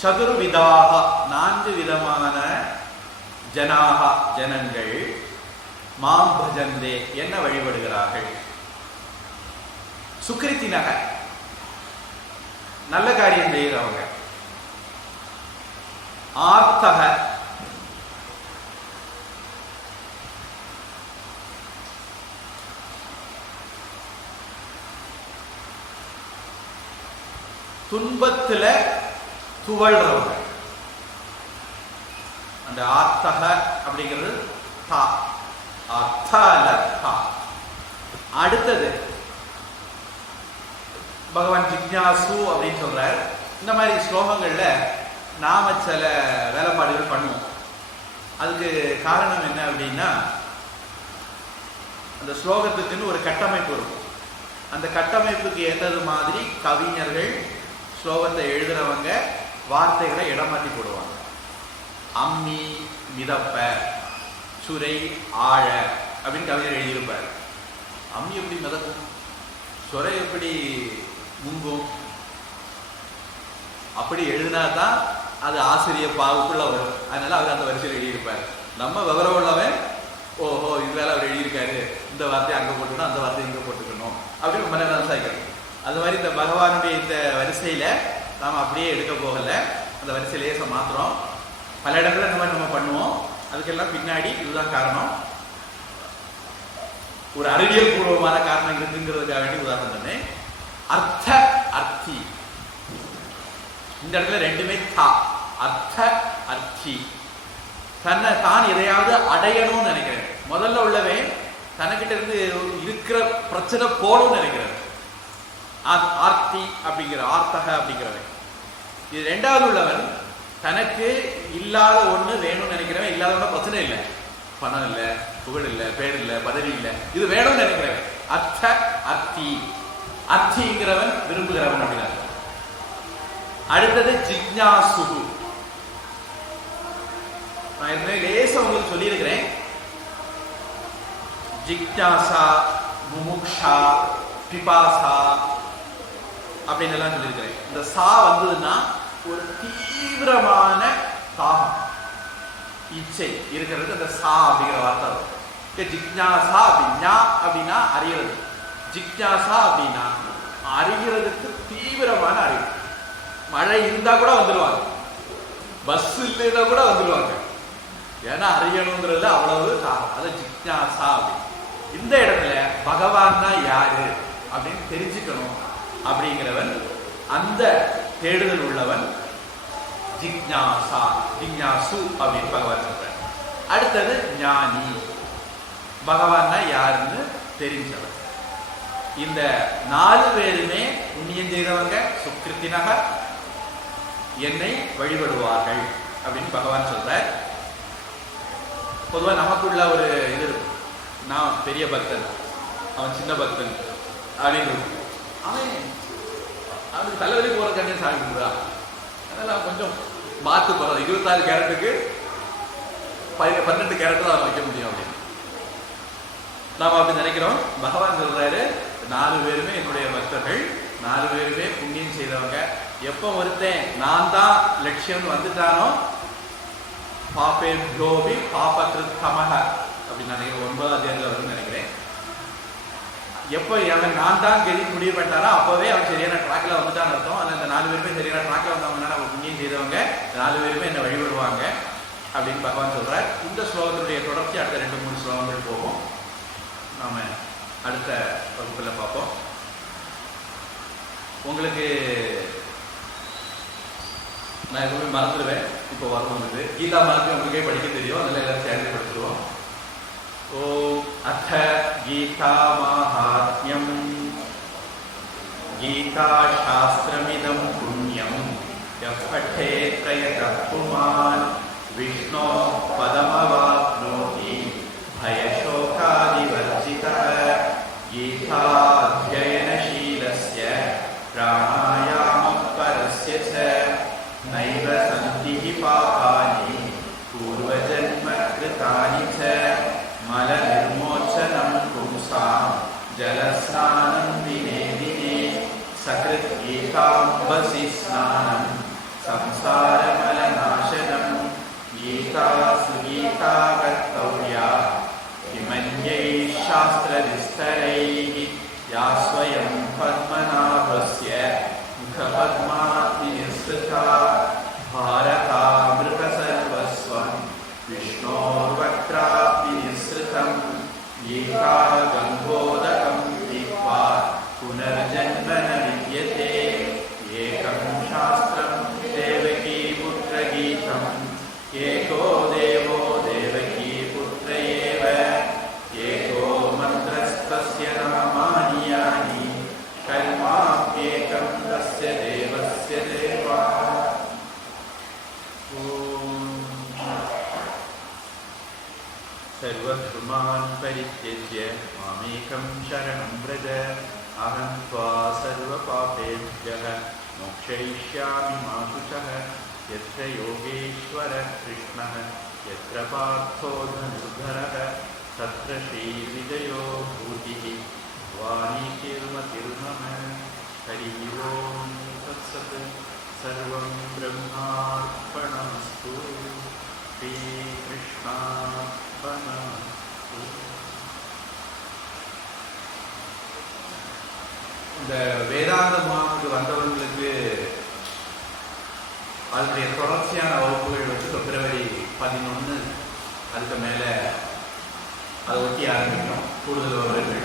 சதுர்விதாக நான்கு விதமான ஜனாக ஜனங்கள் மாம் பஜந்தே என்ன வழிபடுகிறார்கள். சுக்கிருத்தினக நல்ல காரியம் செய்கிறவங்க, ஆர்த்தக துன்பத்துல துவழ்றவங்க. அந்த ஆர்த்தக அப்படிங்கிறது தா, அர்த்தால தா. அடுத்தது பகவான் ஜிக்ஞாசு அப்படின்னு சொல்றார். இந்த மாதிரி ஸ்லோகங்கள்ல நாம சில வேலைப்பாடுகள் பண்ணுவோம். அதுக்கு காரணம் என்ன அப்படின்னா, அந்த ஸ்லோகத்துக்குன்னு ஒரு கட்டமைப்பு இருக்கும். அந்த கட்டமைப்புக்கு ஏற்றது மாதிரி கவிஞர்கள் ஸ்லோகத்தை எழுதுறவங்க வார்த்தைகளை இடமாற்றி போடுவாங்க. அம்மி மிதப்ப, சுரை ஆழ அப்படின்னு கவிஞர் எழுதியிருப்பார். அம்மி எப்படி மிதக்கும், சுரை எப்படி முங்கும், அப்படி எழுதினாதான் அது ஆசிரியர் பாவுக்குள்ள வரும். அதனால அவர் அந்த வரிசையில் எழுதியிருப்பார். நம்ம விவரம் உள்ளவன் ஓஹோ இது வேலை அவர் எழுதியிருக்காரு, இந்த வார்த்தையை அங்கே போட்டுக்கணும், அந்த வார்த்தையை இங்கே போட்டுக்கணும் அப்படின்னு ரொம்ப நேரம் சாய்க்கணும். அது மாதிரி இந்த பகவானுடைய இந்த வரிசையில நாம் அப்படியே எடுக்க போகல, அந்த வரிசையிலேயே மாத்திரம். பல இடங்கள்ல இந்த மாதிரி நம்ம பண்ணுவோம். அதுக்கெல்லாம் பின்னாடி இதுதான் காரணம், ஒரு அறிவியல் பூர்வமான காரணம் இருக்குங்கிறதுக்காக வேண்டி உதாரணம் சொன்னேன். அர்த்த அர்த்தி இந்த இடத்துல ரெண்டுமே தா, அர்த்த அர்த்தி. தன்னை தான் எதையாவது அடையணும்னு நினைக்கிறேன். முதல்ல உள்ளவன் தனக்கிட்ட இருந்து இருக்கிற பிரச்சனை போகணும்னு நினைக்கிறேன். ஆர்த்தி அப்படிங்கிற ஆர்த்தக அப்படிங்கிறவன். இது ரெண்டாவது உள்ளவன் தனக்கு இல்லாத ஒண்ணு வேணும்னு நினைக்கிறவன். இல்லாத ஒண்ணு பிரச்சனை இல்லை, பணம் இல்லை, புகழ் இல்லை, பேர் இல்லை, பதவி இல்லை, இது வேணும்னு நினைக்கிறவன். அர்த்த அர்த்தி, அர்த்திங்கிறவன் விரும்புகிறவன் அப்படின்னா. அடுத்தது ஜிக்ஞாசு. நான் ஏற்கனவே லேசா உங்களுக்கு சொல்லியிருக்கிறேன். ஜிக்ஞாசா, முமுக்ஷா, பிபாசா அப்படின்னு எல்லாம் சொல்லியிருக்கிறேன். இந்த சா வந்ததுன்னா ஒரு தீவிரமான தாகம், இச்சை இருக்கிறது அந்த சா அப்படிங்கிற வார்த்தை வரும். ஜிக்ஞாசா அப்படின்னா அறிகிறது, ஜிக்ஞாசா அப்படின்னா அறிகிறதுக்கு தீவிரமான அறிவு. மழை இருந்தா கூட வந்துடுவாங்க, பஸ் இல்லைன்னா கூட வந்துடுவாங்க. ஏன்னா அறியணுங்கிறது அவ்வளவு தாகம். அது ஜிக்ஞாசா அப்படின்னு. இந்த இடத்துல பகவான் தான் யாரு அப்படின்னு தெரிஞ்சுக்கணும் அப்படிங்கிறவன், அந்த தேடுதல் உள்ளவன் ஜிக்ஞாசா, ஜிக்ஞாசு அப்படின்னு பகவான் சொல்றார். அடுத்தது ஞானி, பகவான் தான் யாருன்னு தெரிஞ்சவன். இந்த 4 பேருமே புண்ணியம் செய்தவங்க, சுக்கிருத்தினக, என்னை வழிபடுவார்கள் அப்படின்னு பகவான் சொல்றார். பொதுவாக நமக்குள்ள ஒரு இது இருக்கும், நான் பெரிய பக்தன், அவன் சின்ன பக்தன் அப்படின்னு இருக்கும். அவனுக்கு தலைவலி போற கண்ணே சாமி கும்பிடுறா, அதனால அவன் கொஞ்சம் மாத்து போறது. 26 கேரட்டுக்கு 12 கேரட் தான் வைக்க முடியும் அப்படின்னு நாம அப்படி நினைக்கிறோம். பகவான் சொல்றாரு 4 பேருமே என்னுடைய பக்தர்கள், 4 பேருமே புண்ணியம் செய்தவங்க. எப்போ ஒருத்தன் நான் தான் லட்சியம் வந்துட்டானோ, பாபேபியோபி பாபகிருத்தமக அப்படின்னு நினைக்கிறேன், 9ஆம் அத்தியாயத்துல வரும்னு நினைக்கிறேன். எப்போ அவன் நான் தான் கெதி முடிவு பண்ணிட்டாரோ அப்பவே அவன் சரியான ட்ராக்ல வந்துட்டான்னு அர்த்தம். ஆனால் இந்த 4 பேருமே சரியான ட்ராக்ல வந்தவங்கன்னா அவன் புண்ணியம் செய்தவங்க, 4 பேருமே என்னை வழிபடுவாங்க அப்படின்னு பகவான் சொல்றார். இந்த ஸ்லோகத்தினுடைய தொடர்ச்சி அடுத்த 2-3 ஸ்லோகங்கள் போகும். நாம அடுத்த வகுப்புல பார்ப்போம். உங்களுக்கு நான் எப்பவுமே மறந்துடுவேன், இப்போ வரணும். கீதா மாதிரி உங்களுக்கே படிக்க தெரியும், அதனால எல்லாரும் சேர்ந்து படிச்சிருவோம். ஓம் அத கீதா மஹாத்மியம் கீதா சாஸ்திரமிதம் புண்ணியம் யः பఠேத் பிரயதः புமான் விஷ்ணோ பதமவாப்னோதி பயசோகாதிவர்ஜிதः गीताम्बसि स्नानं संसारमलनाशनं गीता सुगीता कर्तव्या किमन्यैः शास्त्रविस्तरैः या स्वयं पद्मनाभस्य मुखपद्माति निःसृता भारतामृतसर्वस्वं विष्णोर्वक्त्रापि निःसृतं गीता गङ्गोदकं पीत्वा पुनर्जन्म न विद्यते एकं शास्त्रं देवकीपुत्रगीतम् एको देवो देवकीपुत्र एव एको मन्त्रस्तस्य नामानि यानि कर्माप्येकं तस्य देवस्य देवा सर्वधर्मान् परित्यज्य मामेकं शरणं व्रज अहं त्वा सर्वपापेभ्यः मोक्षयिष्यामि मा शुचः यत्र योगेश्वरः कृष्णः यत्र पार्थो धनुर्धरः तत्र श्रीविजयो भूतिः वाणीतिर्मतिर्मम हरिः ओं तत्सत् सर्वं ब्रह्मार्पणमस्तु श्रीकृष्णार्पणमस्तु. இந்த வேதாந்த முகாமுக்கு வந்தவர்களுக்கு அதனுடைய தொடர்ச்சியான வகுப்புகள் வந்து பிப்ரவரி 11 அதுக்கு மேலே அதை ஒட்டி ஆரம்பிக்கும். கூடுதல் விவரங்கள்